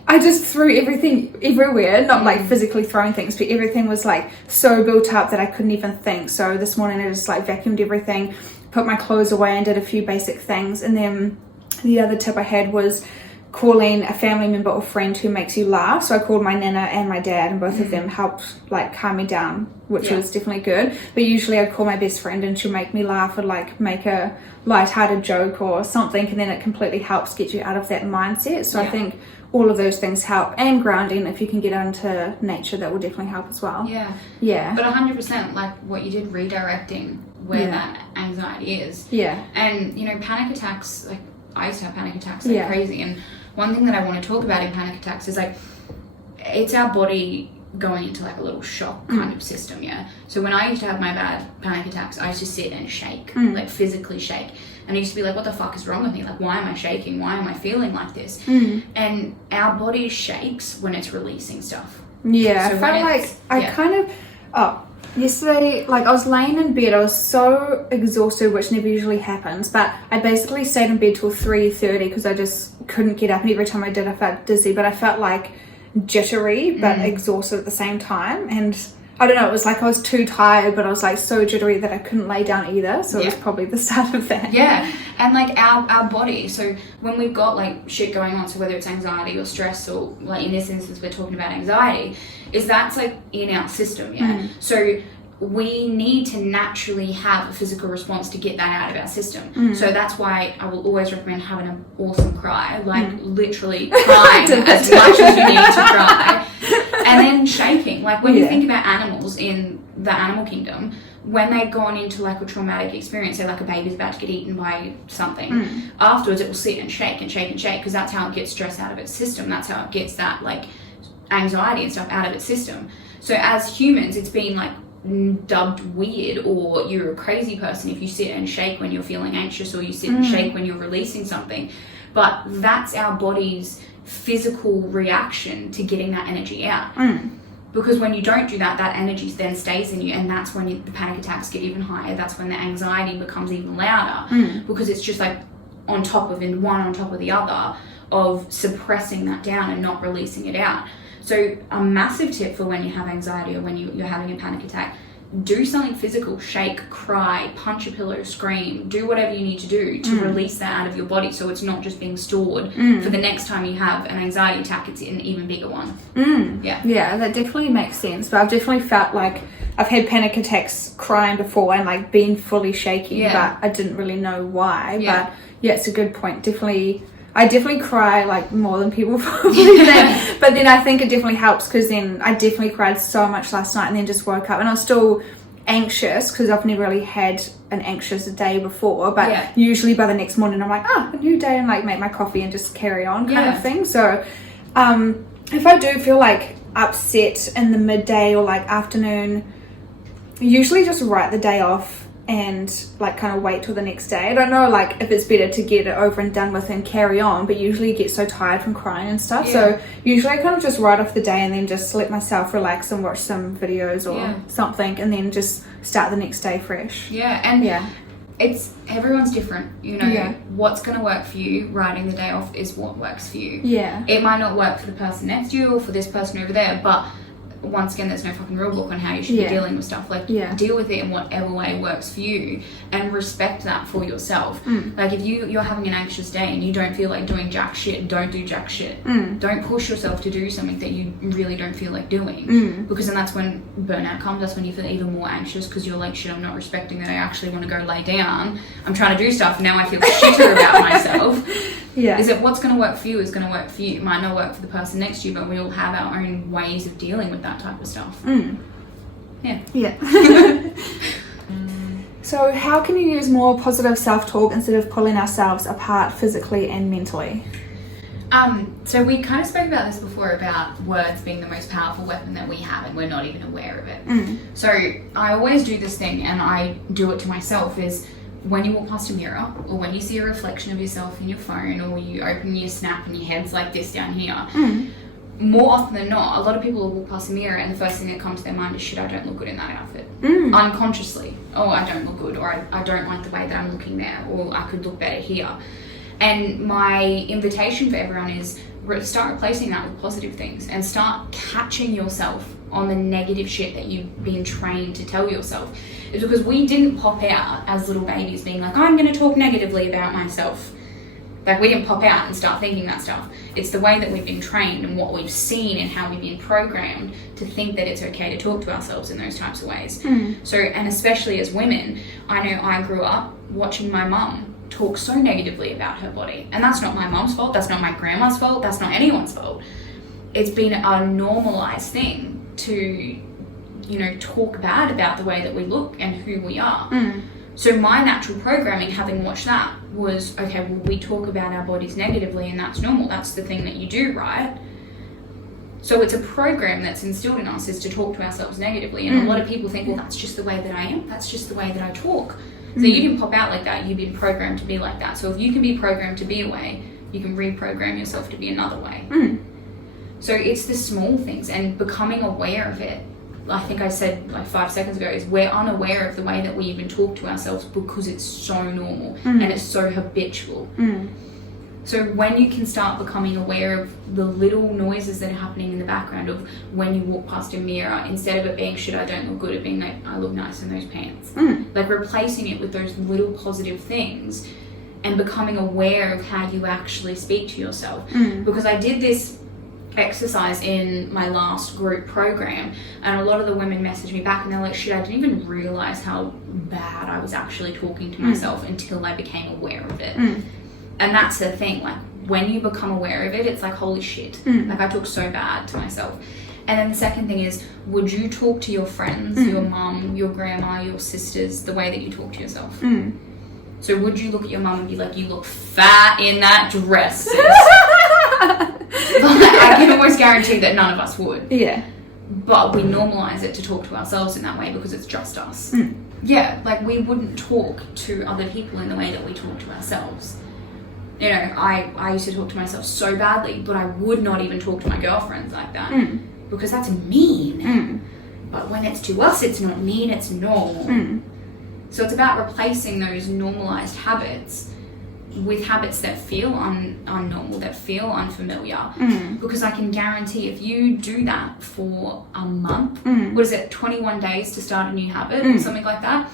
I just threw everything everywhere, not like physically throwing things, but everything was like so built up that I couldn't even think. So this morning I just like vacuumed everything, put my clothes away, and did a few basic things. And then the other tip I had was calling a family member or friend who makes you laugh. So I called my nana and my dad, and both of them helped like calm me down, which was definitely good. But usually I'd call my best friend and she'll make me laugh, or like make a lighthearted joke or something, and then it completely helps get you out of that mindset. So I think all of those things help, and grounding, if you can get out into nature, that will definitely help as well. But 100%, like what you did, redirecting where that anxiety is. And you know, panic attacks, like I used to have panic attacks like crazy, and one thing that I want to talk about in panic attacks is like it's our body going into like a little shock kind of system. So when I used to have my bad panic attacks, I used to sit and shake, like physically shake, and I used to be like, what the fuck is wrong with me? Like, why am I shaking? Why am I feeling like this? And our body shakes when it's releasing stuff. I felt like I kind of Yesterday, like, I was laying in bed, I was so exhausted, which never usually happens, but I basically stayed in bed till 3:30 because I just couldn't get up, and every time I did I felt dizzy, but I felt like jittery but exhausted at the same time, and I don't know, it was like I was too tired, but I was like so jittery that I couldn't lay down either, so it was probably the start of that. Yeah, and like our body, so when we've got like shit going on, so whether it's anxiety or stress, or like in this instance we're talking about anxiety, is that's like in our system, so we need to naturally have a physical response to get that out of our system. So that's why I will always recommend having an awesome cry, like literally crying as much as you need to cry, and then shaking. Like when you think about animals in the animal kingdom, when they've gone into like a traumatic experience, say like a baby's about to get eaten by something, afterwards it will sit and shake and shake and shake, because that's how it gets stress out of its system. That's how it gets that like anxiety and stuff out of its system. So as humans, it's been like dubbed weird, or you're a crazy person if you sit and shake when you're feeling anxious, or you sit and shake when you're releasing something. But that's our body's physical reaction to getting that energy out. Because when you don't do that, that energy then stays in you, and that's when the panic attacks get even higher. That's when the anxiety becomes even louder, because it's just like on top of the other of suppressing that down and not releasing it out. So a massive tip for when you have anxiety or when you're having a panic attack, do something physical, shake, cry, punch a pillow, scream, do whatever you need to do to release that out of your body, so it's not just being stored for the next time you have an anxiety attack, it's an even bigger one. Yeah, that definitely makes sense. But I've definitely felt like I've had panic attacks crying before and like being fully shaky, but I didn't really know why. But yeah, it's a good point. I definitely cry like more than people probably think, but then I think it definitely helps, because then I definitely cried so much last night and then just woke up and I was still anxious because I've never really had an anxious day before, but usually by the next morning I'm like, a new day, and like make my coffee and just carry on kind of thing. So if I do feel like upset in the midday or like afternoon, I usually just write the day off and like kind of wait till the next day. I don't know like if it's better to get it over and done with and carry on, but usually you get so tired from crying and stuff, so usually I kind of just write off the day and then just let myself relax and watch some videos or something, and then just start the next day fresh. It's everyone's different, you know. What's going to work for you, writing the day off, is what works for you. It might not work for the person next to you or for this person over there, but once again, there's no fucking rule book on how you should be dealing with stuff. Like, deal with it in whatever way works for you, and respect that for yourself. Like, if you're having an anxious day and you don't feel like doing jack shit, don't do jack shit. Don't push yourself to do something that you really don't feel like doing, because then that's when burnout comes. That's when you feel even more anxious, because you're like, shit, I'm not respecting that I actually want to go lay down. I'm trying to do stuff, and now I feel shitter about myself. Is that what's going to work for you is going to work for you. It might not work for the person next to you, but we all have our own ways of dealing with that type of stuff. So how can you use more positive self-talk instead of pulling ourselves apart physically and mentally? So we kind of spoke about this before, about words being the most powerful weapon that we have, and we're not even aware of it. So I always do this thing, and I do it to myself, is when you walk past a mirror, or when you see a reflection of yourself in your phone, or you open your Snap and your head's like this down here, more often than not, a lot of people will walk past a mirror and the first thing that comes to their mind is, shit, I don't look good in that outfit. Unconsciously. Oh, I don't look good, or I don't like the way that I'm looking there, or I could look better here. And my invitation for everyone is start replacing that with positive things, and start catching yourself on the negative shit that you've been trained to tell yourself. It's because we didn't pop out as little babies being like, I'm going to talk negatively about myself. Like, we didn't pop out and start thinking that stuff. It's the way that we've been trained and what we've seen and how we've been programmed to think that it's okay to talk to ourselves in those types of ways. So, and especially as women, I know I grew up watching my mum talk so negatively about her body. And that's not my mum's fault. That's not my grandma's fault. That's not anyone's fault. It's been a normalized thing to, you know, talk bad about the way that we look and who we are. So my natural programming, having watched that, was, okay, well, we talk about our bodies negatively, and that's normal. That's the thing that you do, right? So it's a program that's instilled in us, is to talk to ourselves negatively. And a lot of people think, well, that's just the way that I am. That's just the way that I talk. So you didn't pop out like that. You've been programmed to be like that. So if you can be programmed to be a way, you can reprogram yourself to be another way. So it's the small things, and becoming aware of it I think I said like 5 seconds ago, is we're unaware of the way that we even talk to ourselves because it's so normal and it's so habitual. So when you can start becoming aware of the little noises that are happening in the background of when you walk past a mirror, instead of it being shit, I don't look good, it being like, I look nice in those pants. Like replacing it with those little positive things and becoming aware of how you actually speak to yourself. Because I did this exercise in my last group program, and a lot of the women messaged me back and they're like, shit, I didn't even realize how bad I was actually talking to myself until I became aware of it. And that's the thing, like when you become aware of it, it's like, holy shit, like I talk so bad to myself. And then the second thing is, would you talk to your friends, your mum, your grandma, your sisters, the way that you talk to yourself? So would you look at your mum and be like, you look fat in that dress? I can almost guarantee that none of us would. Yeah. But we normalize it to talk to ourselves in that way because it's just us. Yeah, like we wouldn't talk to other people in the way that we talk to ourselves. You know, I used to talk to myself so badly, but I would not even talk to my girlfriends like that because that's mean. But when it's to us, it's not mean, it's normal. So it's about replacing those normalized habits with habits that feel unnormal, that feel unfamiliar. Because I can guarantee if you do that for a month, what is it, 21 days to start a new habit or something like that?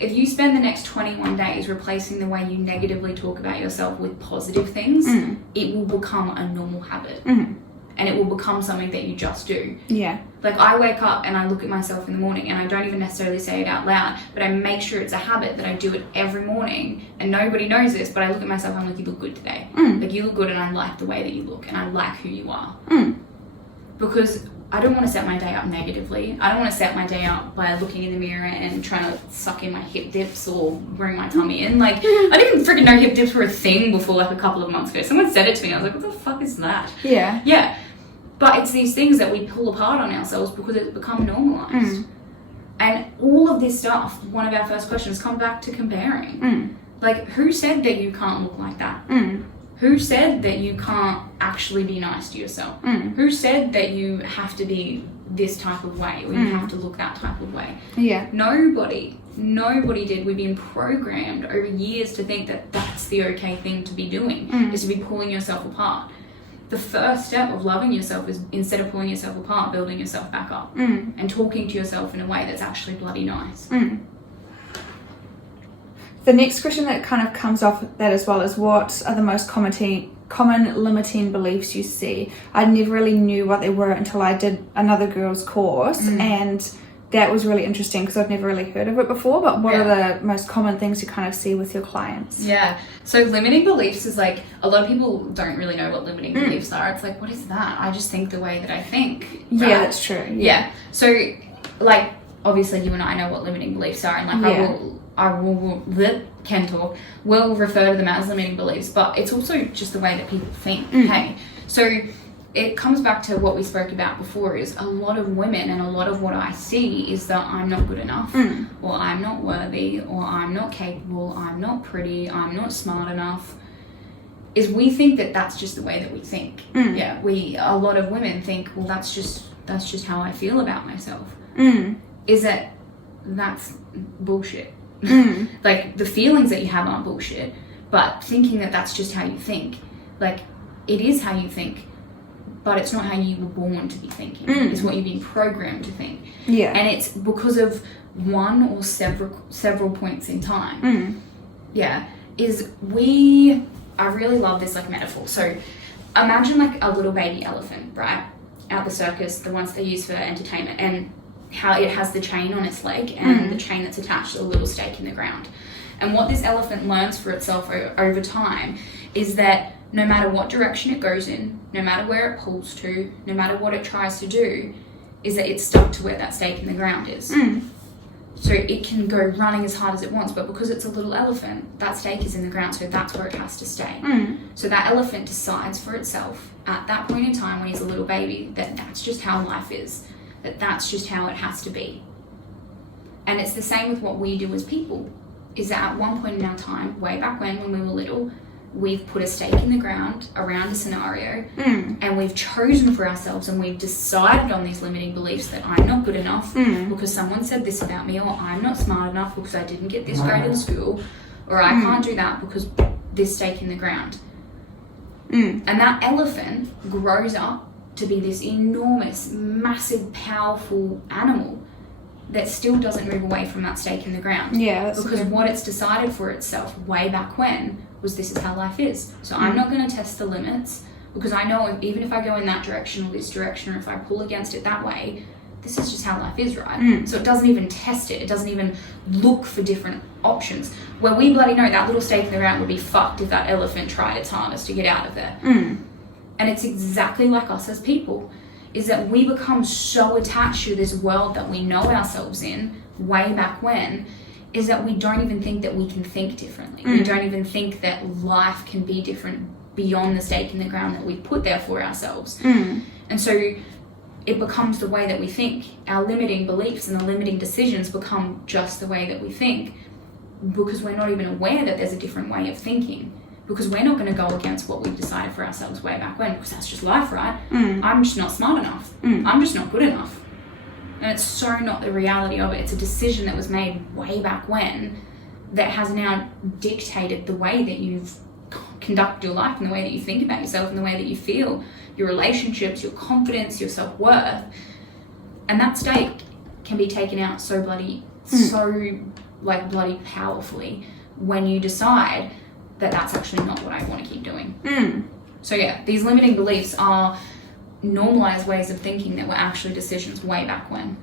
If you spend the next 21 days replacing the way you negatively talk about yourself with positive things, it will become a normal habit. And it will become something that you just do. Yeah. Like I wake up and I look at myself in the morning and I don't even necessarily say it out loud, but I make sure it's a habit that I do it every morning, and nobody knows this, but I look at myself and I'm like, you look good today. Like you look good and I like the way that you look and I like who you are. Because I don't want to set my day up negatively. I don't want to set my day up by looking in the mirror and trying to suck in my hip dips or bring my tummy in. Like, I didn't even freaking know hip dips were a thing before like a couple of months ago. Someone said it to me. I was like, what the fuck is that? Yeah. Yeah. But it's these things that we pull apart on ourselves because it's become normalized. And all of this stuff, one of our first questions, come back to comparing. Like, who said that you can't look like that? Who said that you can't actually be nice to yourself? Who said that you have to be this type of way or you have to look that type of way? Yeah. Nobody did. We've been programmed over years to think that that's the okay thing to be doing, is to be pulling yourself apart. The first step of loving yourself is, instead of pulling yourself apart, building yourself back up and talking to yourself in a way that's actually bloody nice. The next question that kind of comes off that as well is, what are the most common limiting beliefs you see? I never really knew what they were until I did another girls course, and that was really interesting because I've never really heard of it before. But what are the most common things you kind of see with your clients? Yeah, so limiting beliefs is like, a lot of people don't really know what limiting beliefs are. It's like, what is that? I just think the way that I think. Right? Yeah, that's true. Yeah. So like, obviously you and I know what limiting beliefs are, and like we'll refer to them as limiting beliefs, but it's also just the way that people think. Hey, so it comes back to what we spoke about before, is a lot of women, and a lot of what I see is that I'm not good enough, or I'm not worthy, or I'm not capable, I'm not pretty, I'm not smart enough. Is we think that that's just the way that we think. Yeah, a lot of women think, well, that's just how I feel about myself. Is that's bullshit. Like, the feelings that you have aren't bullshit, but thinking that that's just how you think, like, it is how you think, but it's not how you were born to be thinking. It's what you've been programmed to think. Yeah. And it's because of one or several points in time. Yeah. I really love this like metaphor. So imagine like a little baby elephant, right? At the circus, the ones they use for entertainment, and how it has the chain on its leg and the chain that's attached to a little stake in the ground. And what this elephant learns for itself over time is that no matter what direction it goes in, no matter where it pulls to, no matter what it tries to do, is that it's stuck to where that stake in the ground is. So it can go running as hard as it wants, but because it's a little elephant, that stake is in the ground, so that's where it has to stay. So that elephant decides for itself at that point in time, when he's a little baby, that that's just how life is, that that's just how it has to be. And it's the same with what we do as people, is that at one point in our time, way back when we were little, we've put a stake in the ground around a scenario and we've chosen for ourselves and we've decided on these limiting beliefs that I'm not good enough because someone said this about me, or I'm not smart enough because I didn't get this grade in school, or I can't do that because this stake in the ground. And that elephant grows up to be this enormous, massive, powerful animal that still doesn't move away from that stake in the ground. Yeah, that's because what it's decided for itself way back when was, this is how life is. So I'm not going to test the limits, because I know even if I go in that direction or this direction, or if I pull against it that way, this is just how life is, right? So it doesn't even test it. It doesn't even look for different options. Where we bloody know that little stake in the ground would be fucked if that elephant tried its hardest to get out of there. And it's exactly like us as people, is that we become so attached to this world that we know ourselves in way back when, is that we don't even think that we can think differently. We don't even think that life can be different beyond the stake in the ground that we put there for ourselves. And so it becomes the way that we think. Our limiting beliefs and the limiting decisions become just the way that we think, because we're not even aware that there's a different way of thinking. Because we're not going to go against what we've decided for ourselves way back when, because that's just life, right? I'm just not smart enough. I'm just not good enough. And it's so not the reality of it. It's a decision that was made way back when that has now dictated the way that you've conducted your life, and the way that you think about yourself, and the way that you feel, your relationships, your confidence, your self-worth. And that stake can be taken out so bloody powerfully when you decide that that's actually not what I want to keep doing. So yeah, these limiting beliefs are normalized ways of thinking that were actually decisions way back when.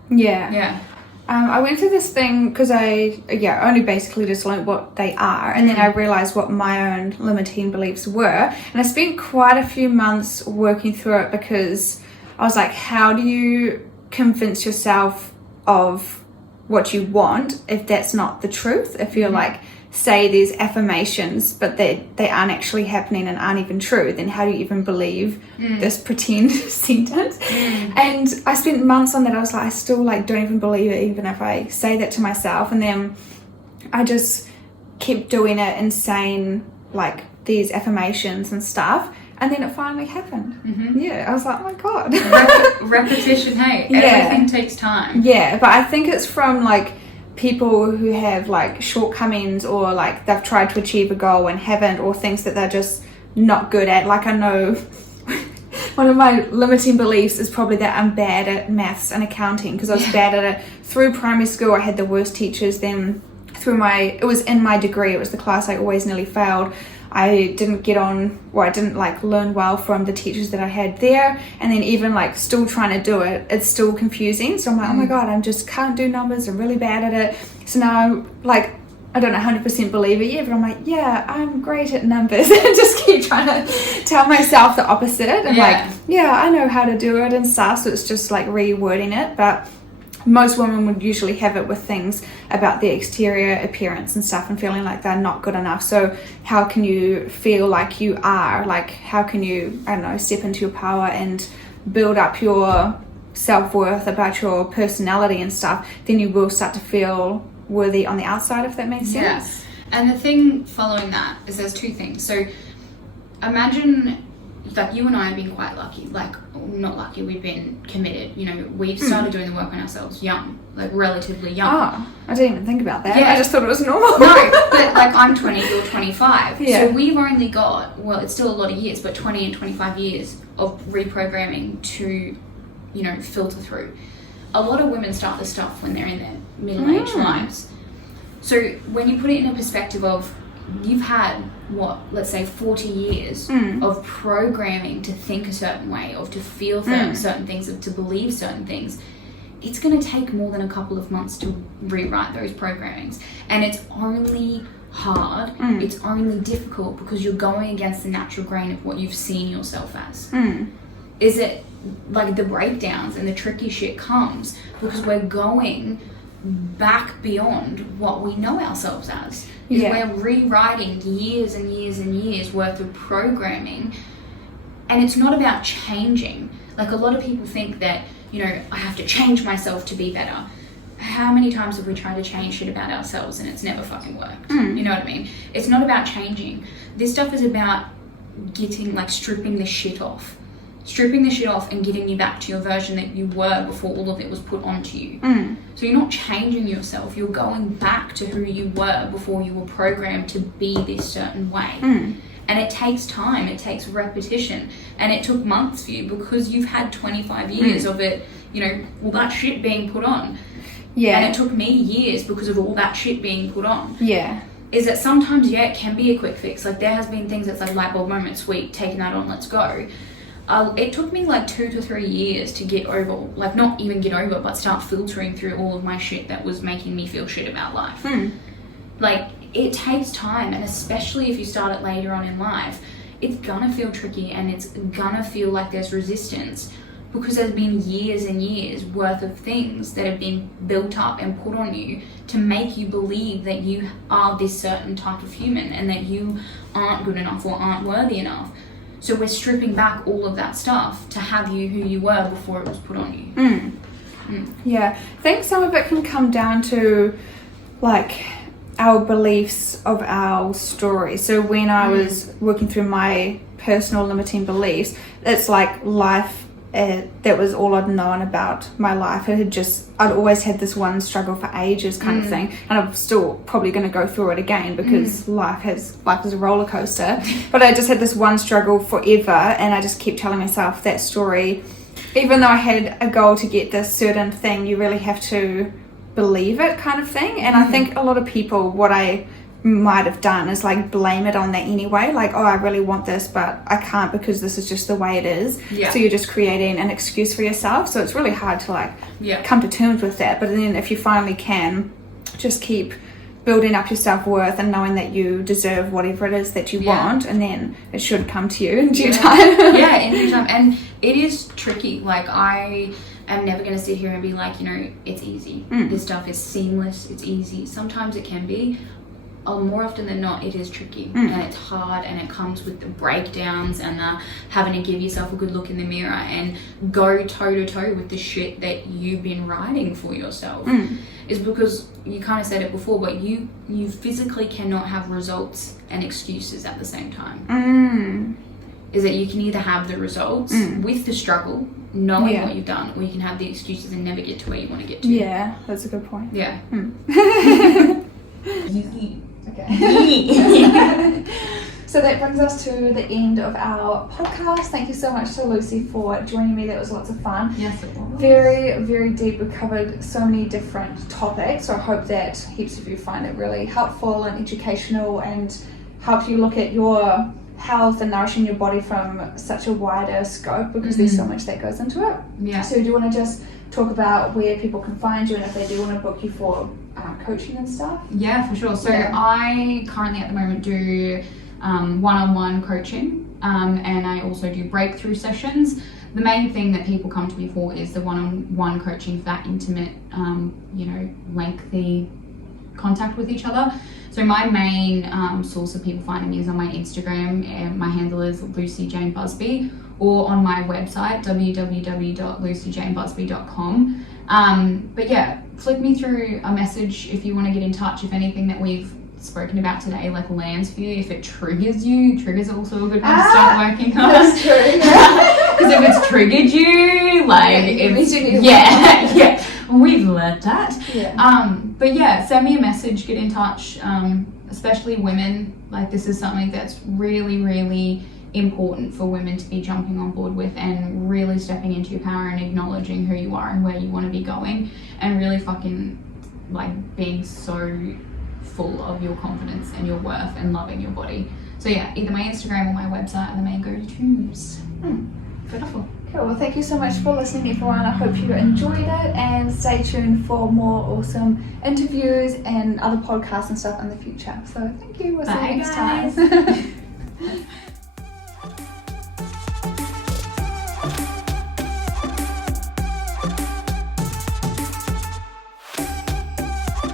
I went through this thing because I only basically just learned what they are, and then I realized what my own limiting beliefs were, and I spent quite a few months working through it, because I was like, how do you convince yourself of what you want if that's not the truth? If you're like, say these affirmations but they aren't actually happening and aren't even true, then how do you even believe this pretend sentence? And I spent months on that. I was like, I still don't even believe it, even if I say that to myself. And then I just kept doing it and saying these affirmations and stuff, and then it finally happened. I was like, oh my god. Repetition, hey, everything takes time. But I think it's from people who have shortcomings, or they've tried to achieve a goal and haven't, or things that they're just not good at. I know one of my limiting beliefs is probably that I'm bad at maths and accounting, because I was bad at it through primary school. I had the worst teachers. Then it was in my degree, it was the class I always nearly failed. I didn't get on, or I didn't learn well from the teachers that I had there. And then even still trying to do it, it's still confusing. So I'm like, oh my god, I just can't do numbers. I'm really bad at it. So now I don't 100% believe it yet, but I'm like, yeah, I'm great at numbers. And just keep trying to tell myself the opposite. And I know how to do it and stuff. So it's just rewording it. But most women would usually have it with things about their exterior appearance and stuff, and feeling like they're not good enough. So how can you feel like you are? How can you, step into your power and build up your self-worth about your personality and stuff? Then you will start to feel worthy on the outside, if that makes sense. Yes. And the thing following that is there's two things. So imagine you and I have been quite lucky. Not lucky, we've been committed. We've started doing the work on ourselves young, relatively young. Oh, I didn't even think about that. I just thought it was normal. No, but I'm 20, you're 25. So we've only got, it's still a lot of years, but 20 and 25 years of reprogramming to, filter through. A lot of women start this stuff when they're in their middle-aged lives. So when you put it in a perspective of, you've had let's say 40 years of programming to think a certain way, of to feel certain things, of to believe certain things, it's going to take more than a couple of months to rewrite those programmings. And it's only hard, it's only difficult because you're going against the natural grain of what you've seen yourself as. Is it the breakdowns and the tricky shit comes because we're going back beyond what we know ourselves as. We're rewriting years and years and years worth of programming, and it's not about changing. A lot of people think that I have to change myself to be better, how many times have we tried to change shit about ourselves and it's never fucking worked? You know what I mean? It's not about changing. This stuff is about getting, like, stripping the shit off and getting you back to your version that you were before all of it was put onto you. So you're not changing yourself, you're going back to who you were before you were programmed to be this certain way. And it takes time, it takes repetition, and it took months for you because you've had 25 years of it, you know, all that shit being put on. And it took me years because of all that shit being put on. Is that sometimes, it can be a quick fix. Like, there has been things that's like light bulb moment, sweet, taking that on, let's go. It took me like 2 to 3 years to get over, like, not even get over, but start filtering through all of my shit that was making me feel shit about life. Like, it takes time, and especially if you start it later on in life, it's gonna feel tricky and it's gonna feel like there's resistance because there's been years and years worth of things that have been built up and put on you to make you believe that you are this certain type of human and that you aren't good enough or aren't worthy enough. So we're stripping back all of that stuff to have you who you were before it was put on you. Yeah, I think some of it can come down to, like, our beliefs of our story. So when I was working through my personal limiting beliefs, it's like life, that was all I'd known about my life. I'd always had this one struggle for ages kind of thing, and I'm still probably going to go through it again because life is a roller coaster. But I just had this one struggle forever, and I just keep telling myself that story. Even though I had a goal to get this certain thing, you really have to believe it kind of thing. And I think a lot of people, what I might have done is like blame it on that anyway, like, oh, I really want this but I can't because this is just the way it is. So you're just creating an excuse for yourself, so it's really hard to like come to terms with that. But then if you finally can, just keep building up your self-worth and knowing that you deserve whatever it is that you want, and then it should come to you in due time. In due time. And it is tricky. Like, I am never going to sit here and be like, you know, it's easy. This stuff is seamless, it's easy. Sometimes it can be. More often than not, it is tricky and it's hard, and it comes with the breakdowns and the having to give yourself a good look in the mirror and go toe to toe with the shit that you've been writing for yourself. Is because you kind of said it before, but you physically cannot have results and excuses at the same time. Is that you can either have the results with the struggle, knowing what you've done, or you can have the excuses and never get to where you want to get to. Yeah, that's a good point. Okay. So that brings us to the end of our podcast. Thank you so much to Lucy for joining me. That was lots of fun. Yes, it was. Very, very deep. We covered so many different topics. So I hope that heaps of you find it really helpful and educational and help you look at your health and nourishing your body from such a wider scope, because there's so much that goes into it. So do you want to just talk about where people can find you and if they do want to book you for coaching and stuff? Yeah, for sure. So I currently at the moment do one-on-one coaching, and I also do breakthrough sessions. The main thing that people come to me for is the one-on-one coaching for that intimate, lengthy contact with each other. So my main source of people finding me is on my Instagram, and my handle is Lucy Jane Busby, or on my website, www.lucyjanebusby.com. But yeah, flick me through a message if you want to get in touch. If anything that we've spoken about today like lands for you, if it triggers you, triggers are also a good one to start working on. That's true. Because if it's triggered you, like, we've learned that. But yeah, send me a message, get in touch, especially women. Like, this is something that's really, really important for women to be jumping on board with, and really stepping into your power and acknowledging who you are and where you want to be going, and really fucking like being so full of your confidence and your worth and loving your body. So yeah, either my Instagram or my website are the main go-tos. Beautiful. Cool. Well, thank you so much for listening, everyone. I hope you enjoyed it, and stay tuned for more awesome interviews and other podcasts and stuff in the future. So thank you. We'll see you next time.